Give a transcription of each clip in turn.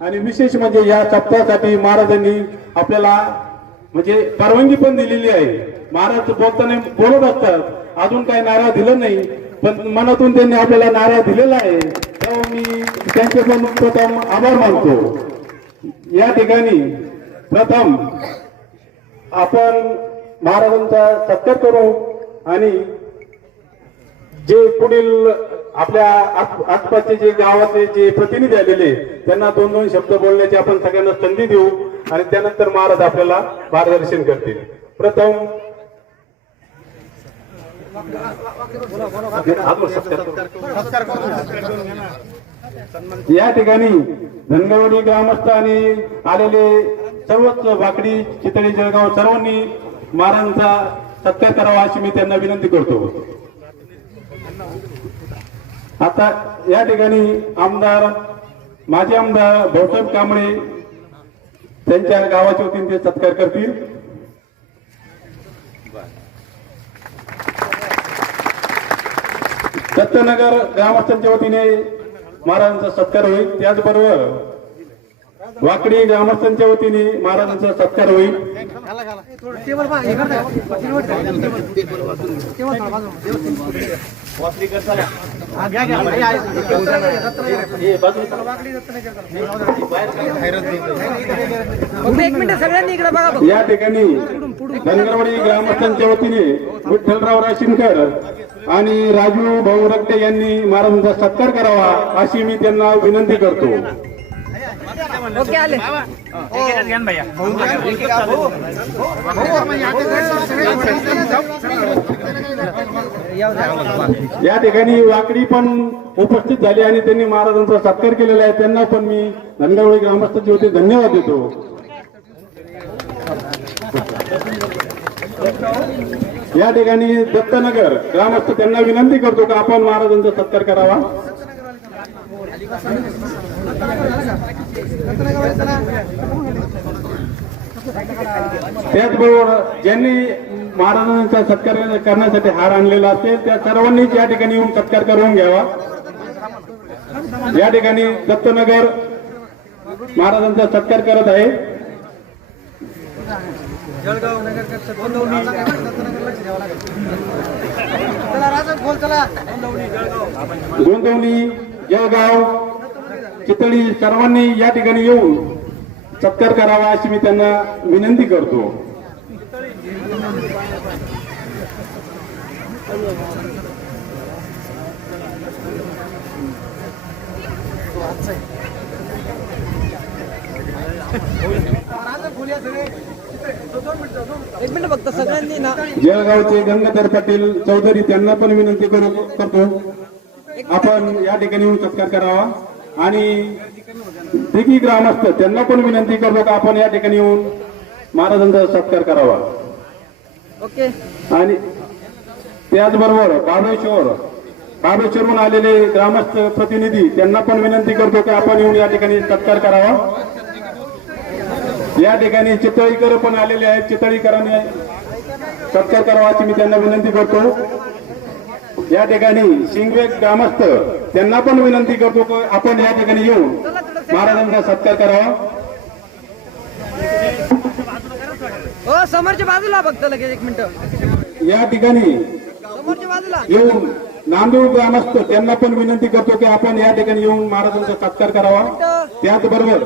आणि विशेष म्हणजे या सप्ताहासाठी महाराजांनी आपल्याला म्हणजे परवानगी पण दिलेली आहे. महाराज बोलताना बोलत असतात, अजून काही नारा दिलं नाही, पण मनातून त्यांनी आपल्याला नारा दिलेला आहे. तेव्हा मी त्यांचे पण प्रथम आभार मानतो. या ठिकाणी प्रथम आपण महाराजांचा सत्कार करू आणि जे पुढील आपल्या आसपासचे जे गावाचे जे प्रतिनिधी आलेले त्यांना दोन दोन शब्द बोलण्याची आपण सगळ्यांना संधी देऊ आणि त्यानंतर महाराज आपल्याला मार्गदर्शन करतील. प्रथम या ठिकाणी धनगरवाडी ग्रामस्थ आणि आलेले सर्वच वाकडी चितळी जळगाव सर्वांनी महाराजांचा सत्कार करावा अशी मी त्यांना विनंती करतो. आता या ठिकाणी माजी आमदार भाऊसाहेब कांबळे त्यांच्या गावाच्या वतीने ते सत्कार करतील. दत्तनगर ग्रामस्थांच्या वतीने महाराजांचा सत्कार होईल. त्याचबरोबर वाकडी ग्रामस्थांच्या वतीने महाराजांचा सत्कार होईल. या ठिकाणी धनगरवाडी ग्रामस्थांच्या वतीने विठ्ठलराव राशीनकर आणि राजू भाऊ रक्ते यांनी महाराजांचा सत्कार करावा अशी मी त्यांना विनंती करतो. ओके आले या ठिकाणी वाकडी पण उपस्थित झाली आणि त्यांनी महाराजांचा सत्कार केलेला आहे. त्यांना पण मी धनगरवाडी ग्रामस्थांचे होते धन्यवाद देतो. या ठिकाणी दत्तनगर ग्रामस्थ त्यांना विनंती करतो की आपण महाराजांचा सत्कार करावा. त्याचबरोबर ज्यांनी महाराजांचा सत्कार करण्यासाठी हार आणलेला असेल त्या सर्वांनीच या ठिकाणी येऊन सत्कार करून घ्यावा. या ठिकाणी दत्तनगर महाराजांचा सत्कार करत आहे. गोंदवली जळगाव चितळी सर्वांनी या ठिकाणी येऊन सत्कार करावा अशी मी त्यांना विनंती करतो. एक मिनिट फक्त सगळ्यांनी ना जळगावचे गंगाधर पाटील चौधरी त्यांना पण विनंती करतो आपण या ठिकाणी येऊन सत्कार करावा. आणि दिघी ग्रामस्थ त्यांना पण विनंती करतो का आपण या ठिकाणी येऊन महाराजांचा सत्कार करावा. ओके. आणि त्याचबरोबर बाबळेश्वरहून आलेले ग्रामस्थ प्रतिनिधी त्यांना पण विनंती करतो की आपण येऊन या ठिकाणी सत्कार करावा. या ठिकाणी चितळीकर पण आलेले आहेत, चितळीकरांनी सत्कार करावा अशी मी त्यांना विनंती करतो. या ठिकाणी शिंगवे ग्रामस्थ त्यांना पण विनंती करतो की आपण या ठिकाणी येऊन महाराजांचा सत्कार करावा. हो समोरच्या बाजूला फक्त लगेच एक मिनिट. या ठिकाणी समोरच्या बाजूला येऊन नांदूर ग्रामस्थ त्यांना पण विनंती करतो की आपण या ठिकाणी येऊन महाराजांचा सत्कार करावा. त्याचबरोबर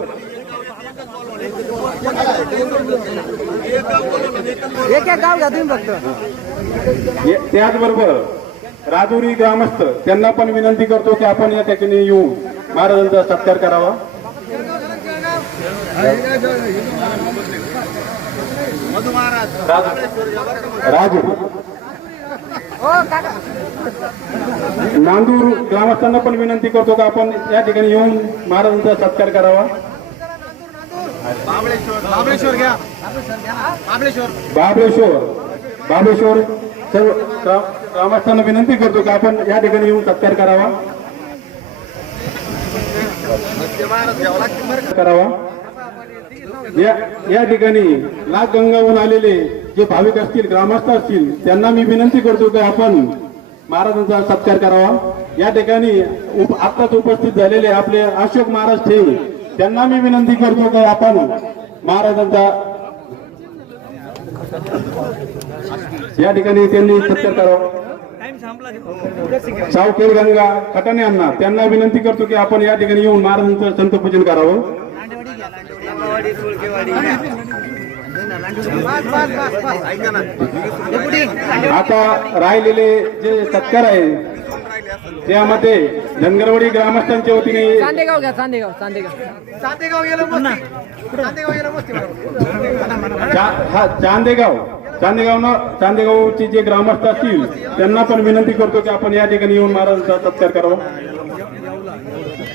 एक गाव घ्या तुम्ही फक्त. त्याचबरोबर राजुरी ग्रामस्थ त्यांना पण विनंती करतो की आपण या ठिकाणी येऊन महाराजांचा सत्कार करावा. राजू नांदूर ग्रामस्थांना पण विनंती करतो की आपण या ठिकाणी येऊन महाराजांचा सत्कार करावा. बाबळेश्वर सर्व ग्रामस्थांना विनंती करतो की आपण या ठिकाणी येऊन सत्कार करावा. या ठिकाणी लाख गंगाहून आलेले जे भाविक असतील, ग्रामस्थ असतील, त्यांना मी विनंती करतो की आपण महाराजांचा सत्कार करावा. या ठिकाणी आत्ताच उपस्थित झालेले आपले अशोक महाराज ठेव, त्यांना मी विनंती करतो की आपण महाराजांचा या ठिकाणी त्यांनी सत्कार करावा. सावखेड गंगा खटाणे अण्णा, त्यांना विनंती करतो की आपण या ठिकाणी येऊन महाराजांचं संतपूजन करावं. आता राहिलेले जे सत्कार आहे त्यामध्ये धनगरवाडी ग्रामस्थांच्या वतीने चांदेगाव घ्या, चांदेगाव चांदेगाव चांदेगावचे जे ग्रामस्थ असतील त्यांना पण विनंती करतो की आपण या ठिकाणी येऊन महाराजांचा सत्कार करावा.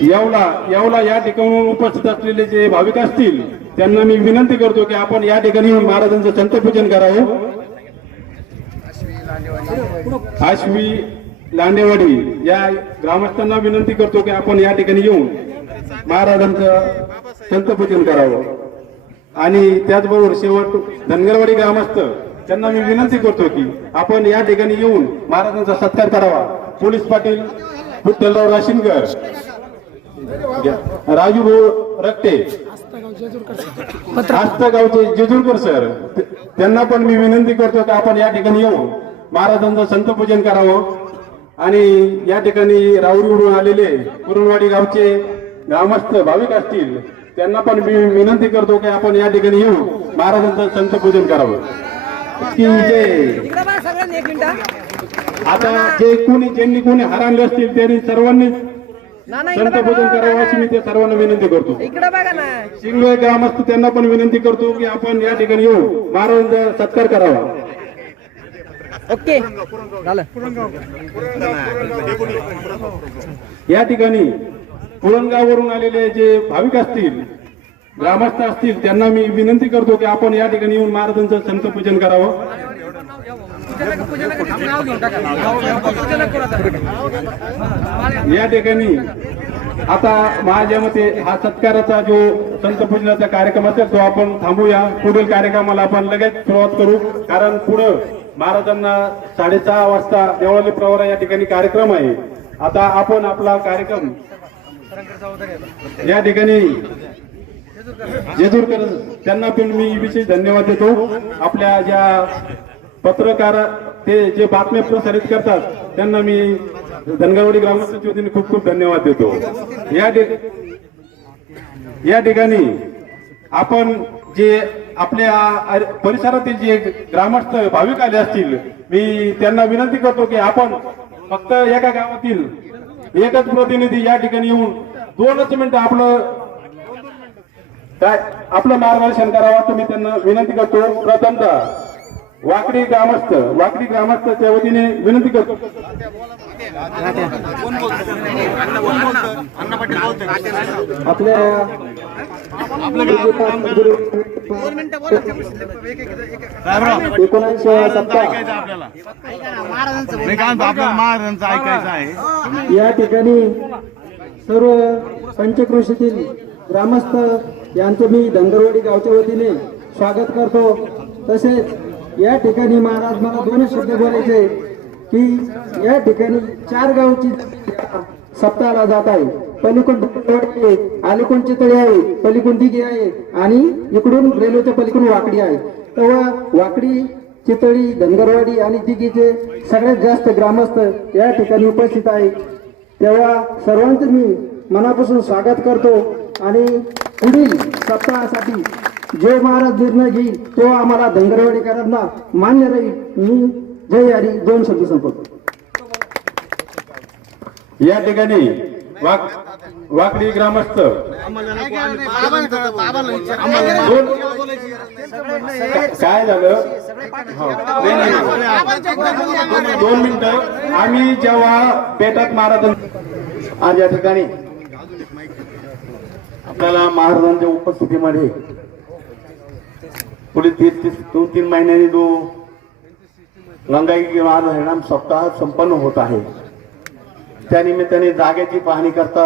येवला या ठिकाणी उपस्थित असलेले जे भाविक असतील त्यांना मी विनंती करतो की आपण या ठिकाणी येऊन महाराजांचं संतपूजन करावं. आश्वी लांडेवाडी या ग्रामस्थांना विनंती करतो की आपण या ठिकाणी येऊन महाराजांचं संतपूजन करावं. आणि त्याचबरोबर शेवट धनगरवाडी ग्रामस्थ त्यांना मी विनंती करतो की आपण या ठिकाणी येऊन महाराजांचा सत्कार करावा. पोलीस पाटील विठ्ठलराव राशीनकर, राजू रक्ते, आस्तगावचे जेजूरकर सर, त्यांना पण मी विनंती करतो की आपण या ठिकाणी येऊन महाराजांचं संतपूजन करावं. आणि या ठिकाणी राऊरीवरून आलेले कुरणवाडी गावचे ग्रामस्थ भाविक असतील त्यांना पण मी विनंती करतो की आपण या ठिकाणी येऊन महाराजांचं संतपूजन करावं. की जे आता ज्यांनी कोणी हरवले असतील त्यांनी सर्वांनी संतपूजन करावं अशी मी ते सर्वांना विनंती करतो. इकडे बघा ना, शिंगवे ग्रामस्थ त्यांना पण विनंती करतो की आपण या ठिकाणी येऊन महाराजांचा सत्कार करावा. ओके झालं. या ठिकाणी पुरणगाववरून आलेले जे भाविक असतील, ग्रामस्थ असतील त्यांना मी विनंती करतो की आपण या ठिकाणी येऊन महाराजांचं संतपूजन करावं. या ठिकाणी आता माझ्या मते हा सत्काराचा जो संतपूजनाचा कार्यक्रम असेल तो आपण थांबूया. पुढील कार्यक्रमाला आपण लगेच सुरुवात करू, कारण पुढं महाराजांना 6:30 वाजता देवळाली प्रवरा या ठिकाणी कार्यक्रम आहे. आता आपण आपला कार्यक्रम या ठिकाणी जेजूरकर त्यांना पण मी विशेष धन्यवाद देतो. आपल्या ज्या पत्रकार ते जे बातम्या प्रसारित करतात त्यांना मी धनगरवाडी ग्रामस्थांच्या वतीने खूप खूप धन्यवाद देतो. या ठिकाणी आपण जे आपल्या परिसरातील जे ग्रामस्थ भाविक आले असतील, मी त्यांना विनंती करतो की आपण फक्त एका गावातील एकच प्रतिनिधी या ठिकाणी येऊन 2 मिनिटं आपलं मार्गदर्शन करावं असं मी त्यांना विनंती करतो. प्रथमतः वाकडी ग्रामस्थाच्या वतीने विनंती करतो. आपल्या 1970 या ठिकाणी सर्व पंचक्रोशीतील ग्रामस्थ यांचं मी धनगरवाडी गावच्या वतीने स्वागत करतो. तसेच या ठिकाणी महाराज मला 2 शब्द बोलायचे की या ठिकाणी 4 गावची सप्ताहाला जात आहे. पलीकडून आहे, अलीकडून चितळी आहे, पलीकडून दिघी आहे आणि इकडून रेल्वेच्या पलीकडून वाकडी आहे. तेव्हा वाकडी, चितळी, धनगरवाडी आणि दिघीचे सगळ्यात जास्त ग्रामस्थ या ठिकाणी उपस्थित आहे. तेव्हा सर्वांचं मी मनापासून स्वागत करतो आणि पुढील सप्ताहासाठी जो महाराज निर्णय घेईल तो आम्हाला धनगरवाडीकरांना मान्य राहील. मी जय हरी 2 शब्द संपवतो. या ठिकाणी वाकडी ग्रामस्थ काय झालं, 2 मिनिटं. आम्ही जेव्हा पेटात महाराज आज या ठिकाणी आपल्याला महाराजांच्या उपस्थितीमध्ये पुढील 2-3 महिन्यांनी जो गंगाई महाराज हरिनाम सप्ताह संपन्न होत आहे, त्यानिमित्ताने जागेची पाहणी करता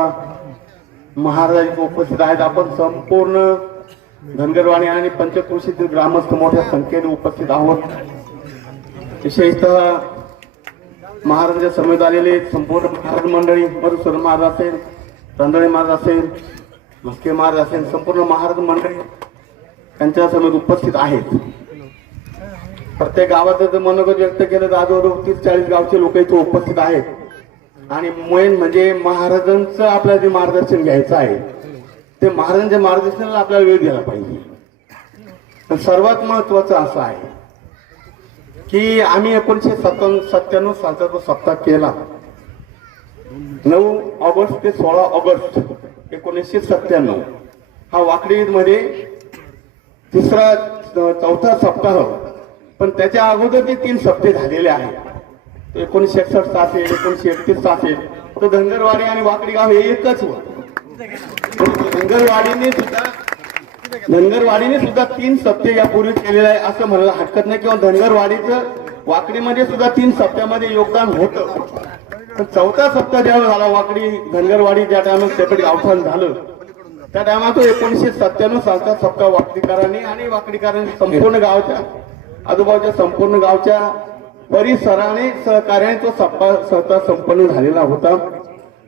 महाराज उपस्थित आहेत. आपण संपूर्ण धनगरवाडी आणि पंचक्रोशीतील ग्रामस्थ मोठ्या संख्येने उपस्थित आहोत. विशेषतः महाराजांच्या समेत आलेले संपूर्ण महाराज मंडळी, मधुसूदन महाराज असेल, रंधळे महाराज असेल, म्हस्के महाराज असेल, संपूर्ण महाराज मंडळी त्यांच्या समेत उपस्थित आहेत. प्रत्येक गावात जर मनोगत व्यक्त केलं तर आजूबाजू 30-40 गावचे लोक इथे उपस्थित आहेत. आणि मेन म्हणजे महाराजांचं आपल्याला जे मार्गदर्शन घ्यायचं आहे ते महाराजांच्या मार्गदर्शनाला आपल्याला वेळ दिला पाहिजे. पण सर्वात महत्वाचं असं आहे की आम्ही 1997 सालचा जो सप्ताह केला, 9 ऑगस्ट ते 16 ऑगस्ट 1997 हा वाकडी मध्ये चौथा सप्ताह. पण त्याच्या अगोदर जे 3 सप्ते झालेले आहेत, 1961 असेल, 1931 असेल, तर धनगरवाडी आणि वाकडी गाव हे एकच होतं. धनगरवाडीने सुद्धा 3 सप्ते यापूर्वी केलेले आहे असं म्हणायला हरकत नाही, किंवा धनगरवाडीचं वाकडीमध्ये सुद्धा 3 सप्त्यामध्ये योगदान होतं. पण चौथा सप्ताह जेव्हा झाला वाकडी धनगरवाडी, ज्या टायमात सेपरेट गावठाण झालं त्या टायमात तो 1997 सालचा सप्ताह वाकडीकरांनी आणि वाकडीकरांनी संपूर्ण गावच्या आजूबाजूच्या संपूर्ण गावच्या परिसराने सहकार्याने तो सप्ताह संपन्न झालेला होता.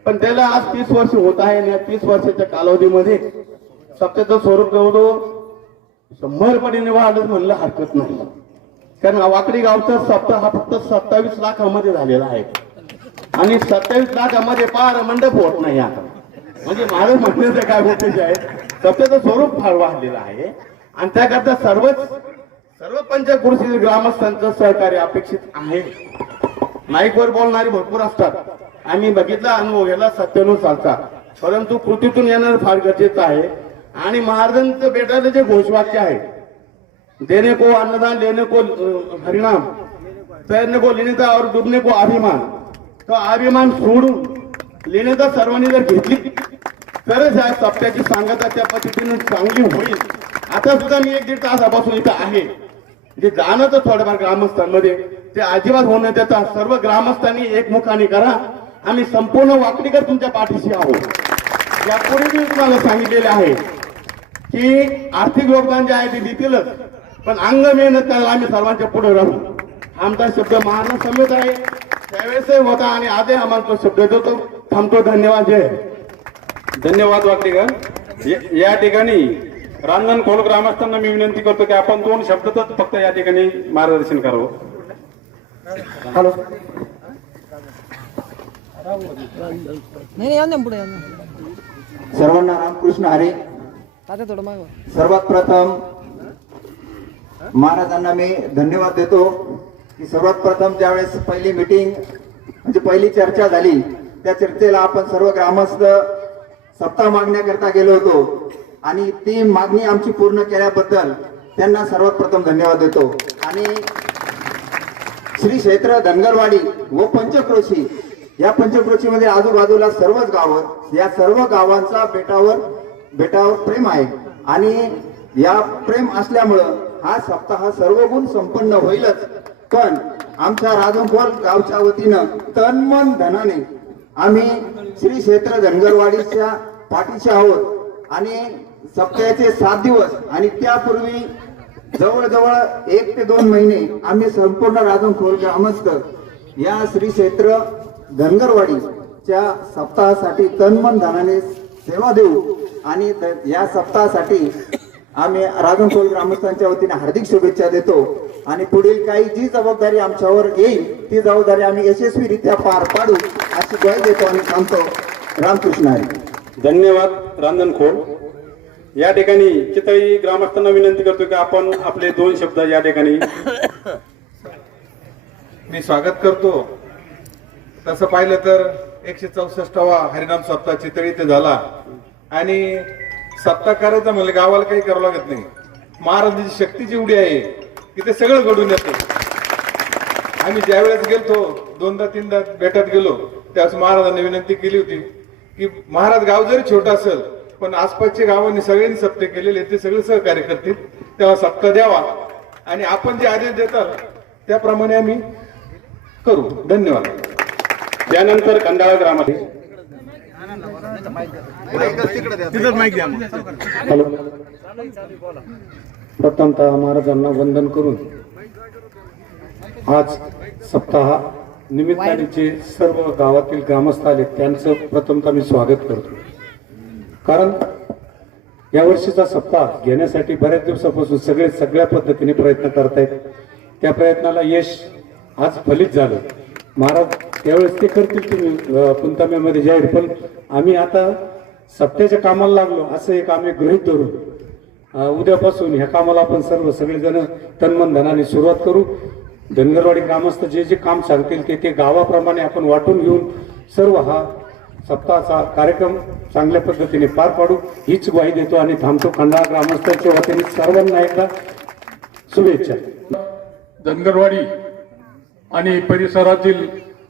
पण त्याला आज 30 वर्ष होत आहे आणि या 30 वर्षाच्या कालावधीमध्ये सप्त्याचं स्वरूप जवळजवळ 100 पटीने वाढत म्हणलं हरकत नाही. कारण वाकडी गावचा सप्ताह हा फक्त 27 लाखामध्ये झालेला आहे आणि 27 लाखामध्ये पार मंडप होत नाही. आता म्हणजे माझं म्हणण्याचं काय उद्देश आहे, सप्त्याचं स्वरूप फार वाढलेलं आहे आणि त्याकरता सर्व पंचक्रोशीतील ग्रामस्थांचं सहकार्य अपेक्षित आहे. माईकवर बोलणारे भरपूर असतात, आम्ही बघितला, अनुभव गेला 97 सालचा, परंतु कृतीतून येणं फार गरजेचं आहे. आणि महाराजांचं भेटायचं जे घोषवाक्य आहे, देणे को अन्नदान, लेने को हरिनाम, तैरने को लेनेचा और डुबने को अभिमान, तो अभिमान सोडून लेनेचा सर्वांनी जर घेतली तरच या सप्त्याची सांगता त्या पद्धतीने चांगली होईल. आता सुद्धा मी 1-1.5 तासापासून इथं आहे, जे जाणं तर थोडंफार ग्रामस्थांमध्ये ते अजिबात होणं त्याचा सर्व ग्रामस्थांनी एकमुखाने करा. आम्ही संपूर्ण वाकडीकर तुमच्या पाठीशी आहोत. यापूर्वी मी तुम्हाला सांगितलेले आहे की आर्थिक योगदान जे आहे ते देतीलच, पण अंग मेहनत करायला आम्ही सर्वांच्या पुढे राहू. आमचा शब्द महाराज समेत आहे त्यावेळेस होता आणि आजही आम्हाला तो शब्द देतो. थांबतो. धन्यवाद. जय. धन्यवाद वाकडीकर. या ठिकाणी रांजण खोल ग्रामस्थांना मी विनंती करतो की आपण 2 शब्दातच फक्त या ठिकाणी मार्गदर्शन करावं. हॅलो. नाही या ना पुढे सर्वांना रामकृष्ण हरी. आता थोडं माग. सर्वात प्रथम महाराजांना मी धन्यवाद देतो की सर्वात प्रथम ज्यावेळेस पहिली मीटिंग म्हणजे पहिली चर्चा झाली, त्या चर्चेला आपण सर्व ग्रामस्थ सप्ताह मागण्याकरता गेलो होतो आणि ती मागणी आमची पूर्ण केल्याबद्दल त्यांना सर्वात प्रथम धन्यवाद देतो. आणि श्री क्षेत्र धनगरवाडी व पंचक्रोशी या पंचक्रोशीमध्ये आजूबाजूला सर्वच गावं, या सर्व गावांचा बेटावर प्रेम आहे आणि या प्रेम असल्यामुळं हा सप्ताह सर्व गुण संपन्न होईलच. पण आमच्या राजनखोल गावच्या वतीनं तन मन धनाने आम्ही श्री क्षेत्र धनगरवाडीच्या पाठीशी आहोत आणि सप्ताहाचे 7 दिवस आणि त्यापूर्वी जवळजवळ 1 ते 2 महिने आम्ही संपूर्ण राजनखोल ग्रामस्थ या श्री क्षेत्र धनगरवाडीच्या सप्ताहासाठी तनमन धनाने सेवा देऊ आणि या सप्ताहासाठी आम्ही राजनखोल ग्रामस्थांच्या वतीने हार्दिक शुभेच्छा देतो. आणि पुढील काही जी जबाबदारी आमच्यावर येईल ती जबाबदारी आम्ही यशस्वीरित्या पार पाडू अशी ग्वाही देतो आणि सांगतो. रामकृष्ण हरी. धन्यवाद रांजण खोल. या ठिकाणी चितळी ग्रामस्थांना विनंती करतो की आपण आपले 2 शब्द या ठिकाणी. मी स्वागत करतो. तसं पाहिलं तर 164वा हरिनाम सप्ताह चितळी इथे झाला आणि सप्ताह करायचा म्हणजे गावाला काही करावं लागत नाही. महाराजांची शक्ती जेवढी आहे की ते सगळं घडून येतं. आम्ही ज्यावेळेस गेलतो 2दा-3दा भेटत गेलो त्यावेळेस महाराजांनी विनंती केली होती की महाराज गाव जरी छोटं असेल पण आसपासच्या गावांनी सगळ्यांनी सप्ते केलेले ते सगळे सहकार्य करतील, तेव्हा सप्ताह द्यावा आणि आपण जे आदेश देतात त्याप्रमाणे आम्ही करू. धन्यवाद. त्यानंतर खंडाळा ग्रामातील तिथं माहिती द्या. हॅलो. प्रथमतः महाराजांना वंदन करून आज सप्ताह निमित्ताने सर्व गावातील ग्रामस्थ आले त्यांचं प्रथमतः मी स्वागत करतो. कारण यावर्षीचा सप्ताह घेण्यासाठी बऱ्याच दिवसापासून सगळ्या पद्धतीने प्रयत्न करतायत. त्या प्रयत्नाला यश आज फलित झालं. महाराज त्यावेळेस ते करतील तुम्ही पुंताम्यामध्ये जाहीर, पण आम्ही आता सप्त्याच्या कामाला लागलो असं एक आम्ही गृहीत धरू. उद्यापासून ह्या कामाला आपण सगळेजण तन्मन धनाने सुरुवात करू. धनगरवाडी ग्रामस्थ जे जे काम सांगतील ते गावाप्रमाणे आपण वाटून घेऊन सर्व हा सप्ताहाचा कार्यक्रम चांगल्या पद्धतीने पार पाडू हीच ग्वाही देतो आणि थांबतो. खंडाळा ग्रामस्थांच्या वतीने सर्वांना एकदा शुभेच्छा. धनगरवाडी आणि परिसरातील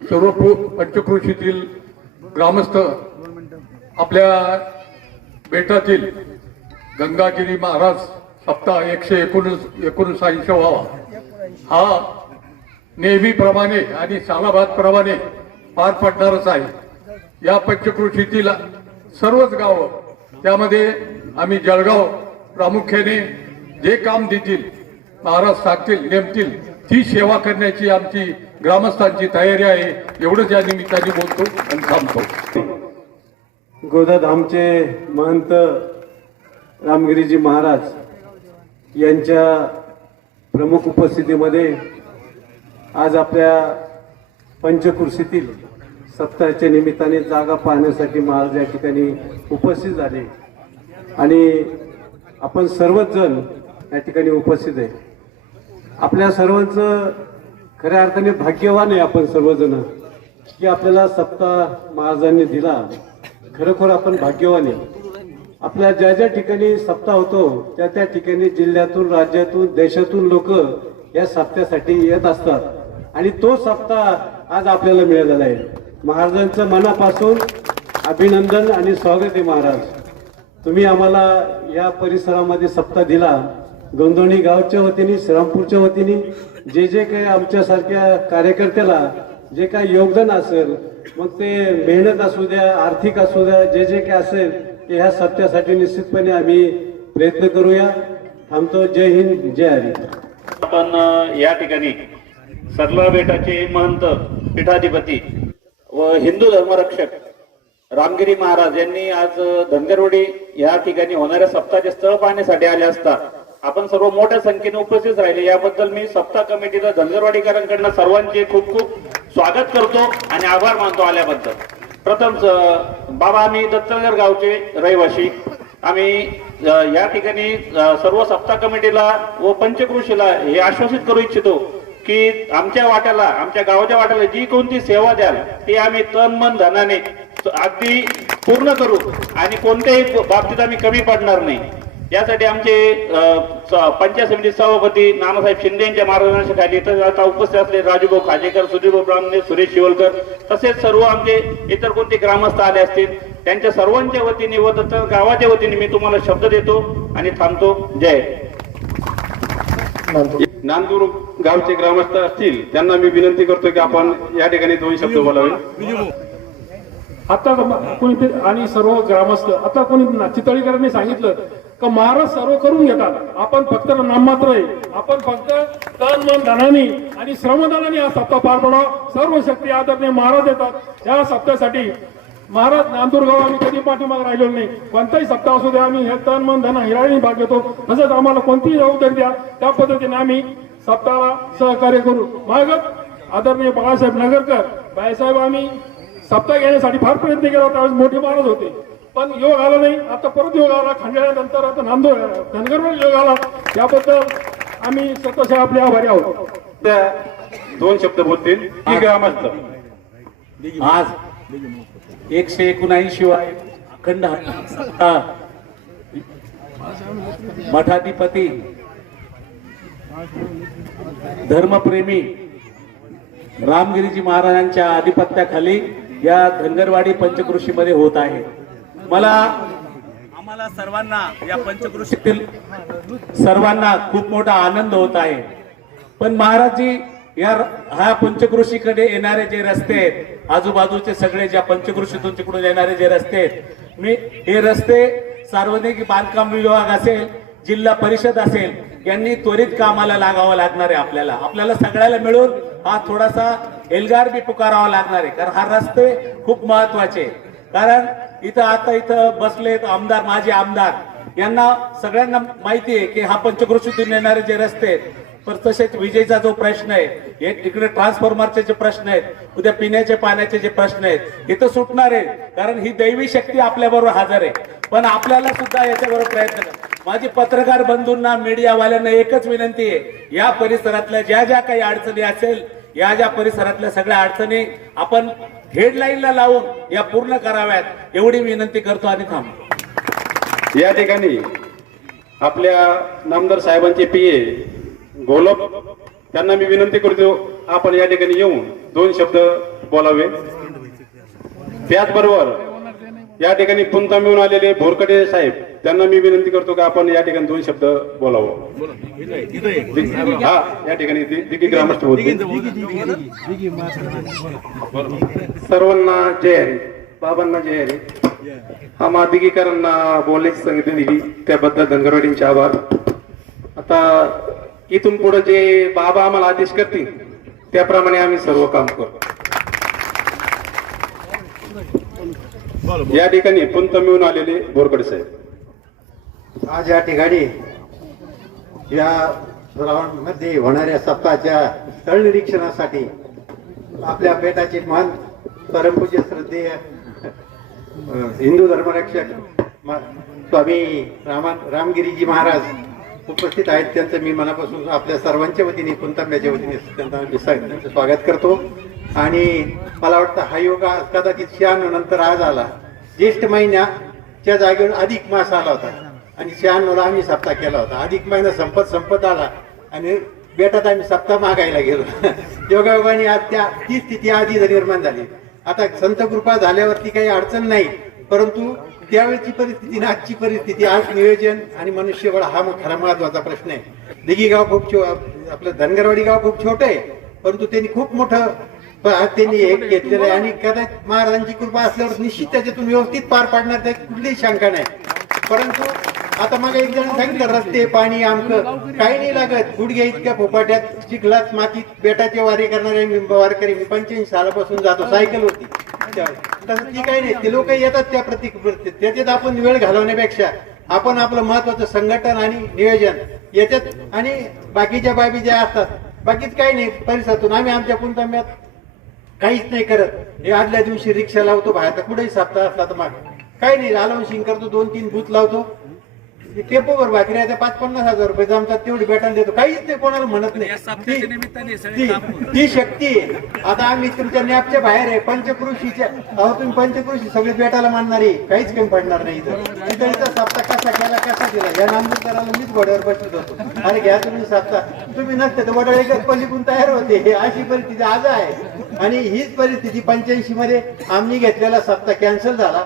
सर्व पंचक्रोशीतील ग्रामस्थ आपल्या बेटातील गंगागिरी महाराज सप्ताह 189 व्हावा हा नेहमीप्रमाणे आणि सालाबादप्रमाणे पार पडणारच आहे. या पंचक्रोशीतील सर्वच गावं त्यामध्ये आम्ही जळगाव प्रामुख्याने जे काम देतील महाराज सांगतील नेमतील ती सेवा करण्याची आमची ग्रामस्थांची तयारी आहे. एवढंच या निमित्ताने बोलतो आणि थांबतो. गोदाधामचे महंत रामगिरीजी महाराज यांच्या प्रमुख उपस्थितीमध्ये आज आपल्या पंचक्रोशीतील सप्ताहाच्या निमित्ताने जागा पाहण्यासाठी महाराज या ठिकाणी उपस्थित झाले आणि आपण सर्वच जण या ठिकाणी उपस्थित आहे. आपल्या सर्वांचं खऱ्या अर्थाने भाग्यवान आहे आपण सर्वजण की आपल्याला सप्ताह महाराजांनी दिला. खरोखर आपण भाग्यवान आहे. आपल्या ज्या ज्या ठिकाणी सप्ताह होतो त्या ठिकाणी जिल्ह्यातून राज्यातून देशातून लोक या सप्त्यासाठी येत असतात आणि तो सप्ताह आज आपल्याला मिळालेला आहे. महाराजांचं मनापासून अभिनंदन आणि स्वागत आहे. महाराज तुम्ही आम्हाला या परिसरामध्ये सप्ताह दिला. दोन्ही गावच्या वतीने श्रीरामपूरच्या वतीने जे काही आमच्यासारख्या कार्यकर्त्याला जे काही योगदान असेल मग ते मेहनत असू द्या आर्थिक असू द्या जे काही असेल ते ह्या सप्त्यासाठी निश्चितपणे आम्ही प्रयत्न करूया. थांबतो. जय हिंद जय हरी. आपण या ठिकाणी सरला बेटाचे महंत पीठाधिपती व हिंदू धर्मरक्षक रामगिरी महाराज यांनी आज धनगरवाडी या ठिकाणी होणाऱ्या सप्ताहाचे स्थळ पाहण्यासाठी आले असता आपण सर्व मोठ्या संख्येने उपस्थित राहिले याबद्दल मी सप्ताह कमिटीला धनगरवाडीकरांकडून सर्वांचे खूप खूप स्वागत करतो आणि आभार मानतो आल्याबद्दल. प्रथम बाबा आम्ही दत्तनगर गावचे रहिवासी आम्ही या ठिकाणी सर्व सप्ताह कमिटीला व पंचक्रोशीला हे आश्वासित करू इच्छितो की आमच्या वाट्याला आमच्या गावाच्या वाट्याला जी कोणती सेवा द्याल ती आम्ही तन मन धनाने अगदी पूर्ण करू आणि कोणत्याही बाबतीत आम्ही कमी पडणार नाही. यासाठी आमचे पंचायत समिती सभापती नानासाहेब शिंदे यांच्या मार्गदर्शनाच्या खाली इतर आता उपस्थित असले राजूभाऊ खाजेकर सुधीरभाऊ ब्राह्मणे सुरेश शिवलकर तसेच सर्व आमचे इतर कोणते ग्रामस्थ आले असतील त्यांच्या सर्वांच्या वतीने व गावाच्या वतीने मी तुम्हाला शब्द देतो आणि थांबतो. जय. नांदूर गावचे ग्रामस्थ असतील त्यांना मी विनंती करतो की आपण या ठिकाणी 2 शब्द बोलावे. आता कोणी आणि सर्व ग्रामस्थ आता कोणी चितळीकरांनी सांगितलं का महाराज सर्व करून घेतात. आपण फक्त नाममात्र आहे. आपण फक्त तन मन धनाने आणि श्रमदानाने हा सप्ताह पार पडावा. सर्व शक्ती आदरणीय महाराज येतात. या सप्त्यासाठी महाराज नांदूरगाव आम्ही कधी पाठीमागे राहिलेलो नाही. कोणताही सप्ताह असू द्या आम्ही हे तन मन धन हिराणी भाग घेतो. तसंच आम्हाला कोणतीही जबाबदारी द्या त्या पद्धतीने आम्ही सप्ताहाला सहकार्य करू. मागत आदरणीय बाळासाहेब नगरकर बाळासाहेब आम्ही सप्ताह घेण्यासाठी फार प्रयत्न केला. त्यावेळेस मोठे महाराज होते पण योग आला नाही. आता परत योग आला. खंडाळ्यानंतर आता धनगरवर योग आला. याबद्दल आम्ही स्वतःच्या आपले आभारी आहोत. त्या 2 शब्द बोलतील की ग्रामस्थ. आज 179 अखंड मठाधिपती धर्मप्रेमी रामगिरीजी महाराजांच्या आधिपत्याखाली या धनगरवाडी पंचक्रोशीमध्ये होत आहे. आम्हाला सर्वांना या पंचक्रोशीतील सर्वांना खूप मोठा आनंद होत आहे. पण महाराजजी ह्या पंचक्रोशीकडे येणारे जे रस्ते आहेत आजूबाजूचे सगळे ज्या पंचक्रोशीतून तिकडून येणारे जे रस्ते आहेत हे रस्ते सार्वजनिक बांधकाम विभाग असेल जिल्हा परिषद असेल यांनी त्वरित कामाला लागावं लागणार आहे. आपल्याला सगळ्याला मिळून हा थोडासा एल्गार बी पुकारावा लागणार आहे, कारण हा रस्ते खूप महत्वाचे. कारण इथं बसलेत आमदार, माजी आमदार, यांना सगळ्यांना माहिती आहे की हा पंचक्रोशीतून येणारे जे रस्ते आहेत, पण तसेच विजेचा जो प्रश्न आहे, हे तिकडे ट्रान्सफॉर्मरचे जे प्रश्न आहेत, उद्या पिण्याच्या पाण्याचे जे प्रश्न आहेत, इथं सुटणार आहे. कारण ही दैवी शक्ती आपल्या बरोबर हजर आहे. पण आपल्याला सुद्धा याच्याबरोबर प्रयत्न करा. माझी पत्रकार बंधूंना, मीडियावाल्यांना एकच विनंती आहे, या परिसरातल्या ज्या काही अडचणी असेल, ज्या परिसरातल्या सगळ्या अडचणी आपण हेडलाईनला लावून या पूर्ण कराव्यात एवढी विनंती करतो आणि थांबतो. या ठिकाणी आपल्या नामदार साहेबांचे पीए गोलब त्यांना मी विनंती करतो, आपण या ठिकाणी येऊन 2 शब्द बोलावे. त्याचबरोबर या ठिकाणी पुन्हा मिळून आलेले भोरकडे साहेब, त्यांना मी विनंती करतो की आपण या ठिकाणी 2 शब्द बोलावं. हा, या ठिकाणी दिघी ग्रामस्थ होते. सर्वांना जय हरी, बाबांना जय हरी. आम्हा दिघीकरांना बोलण्याची संधी दिली त्याबद्दल धनगरवाडींचे आभार. आता इथून पुढे जे बाबा आम्हाला आदेश करतील त्याप्रमाणे आम्ही सर्व काम करतो. या ठिकाणी पुन्हा मिळून आलेले बोरकडे साहेब, आज या ठिकाणी या मध्ये होणाऱ्या सप्ताहाच्या स्थळ निरीक्षणासाठी आपल्या पेटाचे मान परमपूज्य श्रद्धेय हिंदू धर्मरक्षक स्वामी रामगिरीजी महाराज उपस्थित आहेत. त्यांचं मी मनापासून आपल्या सर्वांच्या वतीने, कुंतांब्याच्या वतीने त्यांचं स्वागत करतो. आणि मला वाटतं हा योग कदाचित 96 नंतर आज आला. ज्येष्ठ महिन्याच्या जागेवर अधिक मास आला होता आणि 96ला आम्ही सप्ताह केला होता. अधिक महिना संपत आला आणि बेटात आम्ही सप्ताह मागायला गेलो. योगायोगाने आज ती स्थिती आधी निर्माण झाली. आता संत कृपा झाल्यावरती काही अडचण नाही, परंतु त्यावेळची परिस्थिती ना आजची परिस्थिती, आज नियोजन आणि मनुष्यबळ हा खरा महत्वाचा प्रश्न आहे. दिघी गाव खूप आपलं धनगरवाडी गाव खूप छोटं आहे, परंतु त्यांनी खूप मोठं त्यांनी एक घेतलेलं आहे आणि कदाचित महाराजांची कृपा असल्यावर निश्चित त्याच्यातून व्यवस्थित पार पाडणार, त्यात कुठलीही शंका नाही. परंतु आता मग एक जण सांगितलं रस्ते पाणी आमचं काही नाही लागत. गुडघे इतक्या फोपाट्यात चिखलात मातीत बेटाचे वारी करणारे वारकरी मी 85 सालापासून जातो सायकलवरती. तसं ती काही नाही, ते लोक येतात त्या त्याच्यात आपण वेळ घालवण्यापेक्षा आपण आपलं महत्वाचं संघटन आणि नियोजन याच्यात आणि बाकीच्या बाबी ज्या असतात, बाकीच काही नाही. परिसरातून आम्ही आमच्या कुंतांब्यात काहीच नाही करत. हे आदल्या दिवशी रिक्षा लावतो बाहेर, कुठेही सप्ताह असला तर मग काही नाही, अलाउन्सिंग करतो, 2-3 बूथ लावतो, टेपोवर भाकरी आहे 5-50 हजार रुपये जमतात, तेवढी भेटायला देतो. काहीच ते कोणाला म्हणत नाही. ती शक्ती आता आम्ही तुमच्या नॅपच्या बाहेर आहे. पंचकृषीच्या तुम्ही पंचकृषी सगळे भेटायला मानणारी काहीच कमी पडणार नाही. इथं सप्ताह कसा केला कसा केला या नामदाराला मीच घोड्यावर बसत होतो. अरे घ्या तुम्ही सप्ताह, तुम्ही नसते तर वडाळे पलीकडून तयार होते. हे अशी परिस्थिती आज आहे आणि हीच परिस्थिती 85 मध्ये आम्ही घेतलेला सप्ताह कॅन्सल झाला.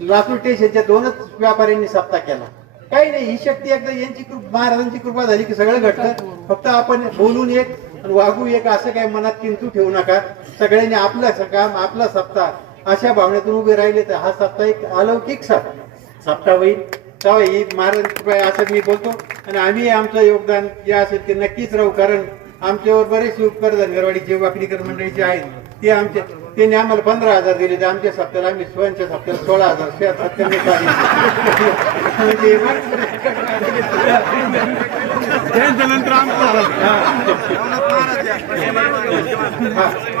लातूर स्टेशनच्या 2च व्यापाऱ्यांनी सप्ताह केला. काही नाही, ही शक्ती एकदा यांची महाराजांची कृपा झाली की सगळं घडतं. फक्त आपण बोलून एक आणि वागू एक असं काही मनात किंतू ठेवू नका. सगळ्यांनी आपलं काम आपला सप्ताह अशा भावनेतून उभे राहिले तर हा सप्ताह एक अलौकिक सप्ताह होईल. तेव्हा ही महाराजांची कृपा असं मी बोलतो आणि आम्ही आमचं योगदान जे असेल ते नक्कीच राहू. कारण आमच्यावर बरेचसे उपकार धनगरवाडीचे वाकडीकर मंडळीचे आहेत, ते आमच्या त्यांनी आम्हाला 15,000 दिले, तर आमच्या सप्त्याला आम्ही स्वयंच्या सप्त्याला 16,000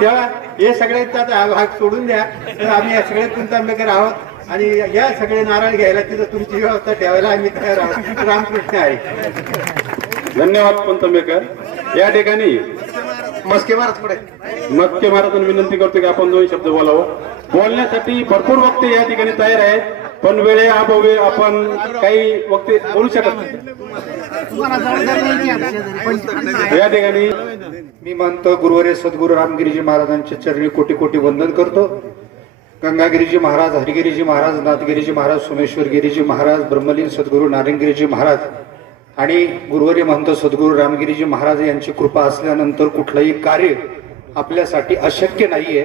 तेव्हा हे सगळ्यांचा आता भाग सोडून द्या. तर आम्ही या सगळे कुंतांबेकर आहोत आणि या सगळे नारळ घ्यायला तिथं तुमची व्यवस्था ठेवायला आम्ही तयार आहोत. रामकृष्ण आहे. धन्यवाद कुंतांबेकर. या ठिकाणी मस्के महाराज पुढे मस्के महाराजांना विनंती करतो की आपण 2 शब्द बोलावं. बोलण्यासाठी भरपूर वक्ते या ठिकाणी तयार आहेत, पण वेळेअभावी आपण काही वक्ते बोलू शकत नाही. या ठिकाणी मी म्हणतो गुरुवर्य सद्गुरू रामगिरीजी महाराजांच्या चरणी कोटी कोटी वंदन करतो. गंगागिरीजी महाराज, हरिगिरीजी महाराज, नाथगिरीजी महाराज, सोमेश्वरगिरीजी महाराज, ब्रह्मलीन सद्गुरू नारायणगिरीजी महाराज आणि गुरुवर्य महंत सद्गुरू रामगिरीजी महाराज यांची कृपा असल्यानंतर कुठलंही कार्य आपल्यासाठी अशक्य नाहीये.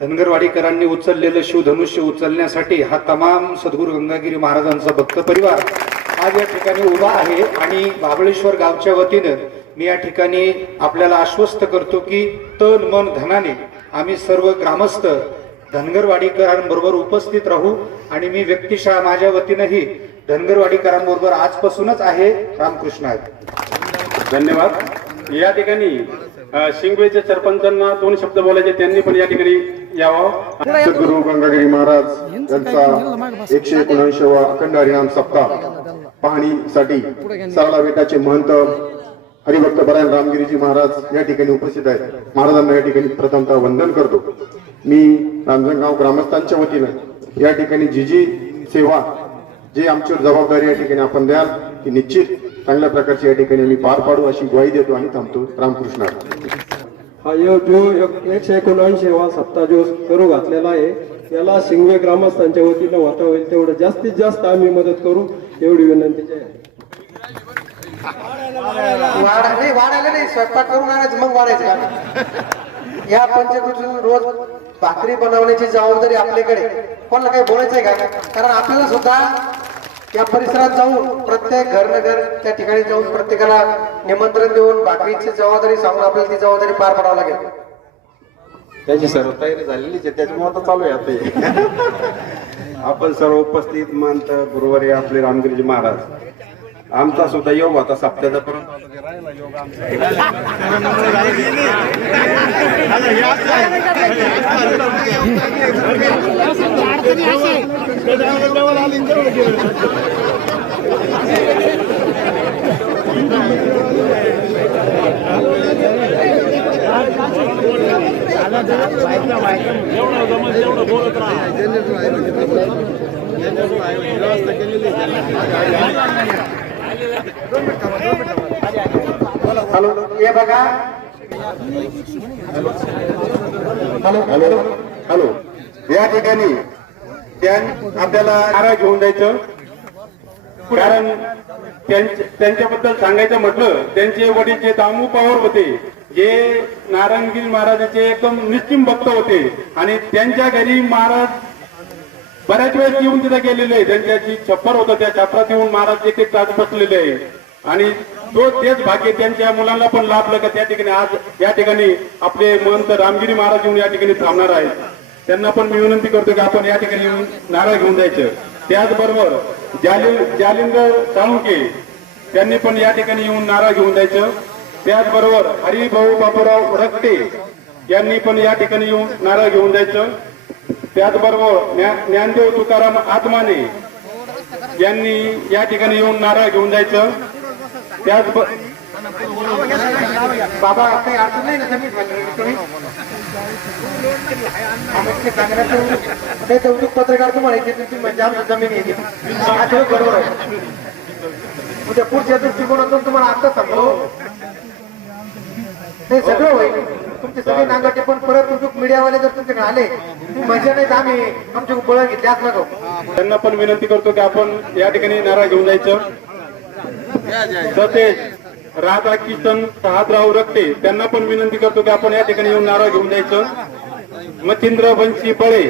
धनगरवाडीकरांनी उचललेलं शिवधनुष्य उचलण्यासाठी हा तमाम सद्गुरू गंगागिरी महाराजांचा भक्त परिवार आज या ठिकाणी उभा आहे आणि महाबळेश्वर गावच्या वतीनं मी या ठिकाणी आपल्याला आश्वस्त करतो की तन मन धनाने आम्ही सर्व ग्रामस्थ धनगरवाडीकरांबरोबर उपस्थित राहू आणि मी व्यक्तिशः माझ्या वतीनंही धनगरवाडीकरांबरोबर आजपासूनच आहे. रामकृष्ण आहे. धन्यवाद. या ठिकाणी शिंगवेच्या सरपंचांना 2 शब्द बोलायचे, त्यांनी पण या ठिकाणी यावं. सद्गुरू गंगागिरी महाराज यांचा 179वा अखंड हरिनाम सप्ताह पाहणीसाठी सरला बेटाचे महंत हरिभक्त परायण रामगिरीजी महाराज या ठिकाणी उपस्थित आहेत. महाराजांना या ठिकाणी प्रथमतः वंदन करतो. मी रांजणगाव ग्रामस्थांच्या वतीनं या ठिकाणी जी सेवा जी आमच्यावर जबाबदारी या ठिकाणी आपण द्याल ती निश्चित चांगल्या प्रकारची या ठिकाणी आम्ही पार पाडू अशी ग्वाही देतो आणि थांबतो. रामकृष्ण. हा जो 179वा सप्ताह जो करू घातलेला आहे याला शिंगवे ग्रामस्थांच्या वतीनं होता होईल तेवढं जास्तीत जास्त आम्ही मदत करू एवढी विनंती आहे. वाढायला नाही, स्वयंपाक करून आणायचं मग वाढायचं. या पंचकृषीतून रोज भाकरी बनवण्याची जबाबदारी आपल्याकडे. कोणाला काही बोलायचंय का? कारण आपल्याला सुद्धा या परिसरात जाऊन प्रत्येक घर त्या ठिकाणी जाऊन प्रत्येकाला निमंत्रण देऊन भाकरीची जबाबदारी सांगून आपल्याला ती जबाबदारी पार पाडावी लागेल. त्याची सर्व तयारी झालेलीच आहे, त्याच्यामुळे आता चालू आहे आता. आपण सर्व उपस्थित महंत गुरुवारी आपले रामगिरीजी महाराज, आमचा सुद्धा योग होता सप्त्याचा, परंतु आता ते राहिला योग हॅलो, हे बघा. हॅलो. या ठिकाणी आपल्याला नारळ घेऊन जायचं, कारण त्यांच्याबद्दल सांगायचं म्हटलं, त्यांचे वडील जे दामू पवार होते, जे नारायणगिरी महाराजांचे एकदम निश्चिम भक्त होते आणि त्यांच्या घरी महाराज बऱ्याच वेळेस येऊन तिथे गेलेले आहे. त्यांच्याची छप्पर होतं, त्या छपरात येऊन महाराज एक तास बसलेले आहे आणि तेच भाग्य त्यांच्या मुलांना पण लाभलं का त्या ठिकाणी आज या ठिकाणी आपले महंत रामगिरी महाराज येऊन या ठिकाणी थांबणार आहेत. त्यांना पण मी विनंती करतो की आपण या ठिकाणी येऊन नारळ घेऊन जायचं. त्याचबरोबर जालिंग साळुंके त्यांनी पण या ठिकाणी येऊन नारळ घेऊन जायचं. त्याचबरोबर हरिभाऊ बापूराव रक्ते यांनी पण या ठिकाणी येऊन नारळ घेऊन जायचं. त्याचबरोबर ज्ञानदेव तुकाराम आत्माने यांनी या ठिकाणी येऊन नारळ घेऊन जायचं. त्याच बाबा काही अडचण नाही ना जमीन तुम्ही पत्रकार तुम्हाला म्हणजे आमची जमीन येते बरोबर आहे. उद्या पुढच्या दृष्टिकोनातून तुम्हाला आता सांगतो नाही सगळं होईल. तुमचे सगळे नांगाटे पण परत मीडियावाले जर तुमच्याकडे आले मजा नाही तर आम्ही आमच्या बळ घेतले असला नको. त्यांना पण विनंती करतो की आपण या ठिकाणी नारळ घेऊन जायचं. तसेच राधाकिशन सहादराव रक्ते त्यांना पण विनंती करतो की आपण या ठिकाणी येऊन नारळ घेऊन जायचं. मच्छिंद्र बंशी बळे,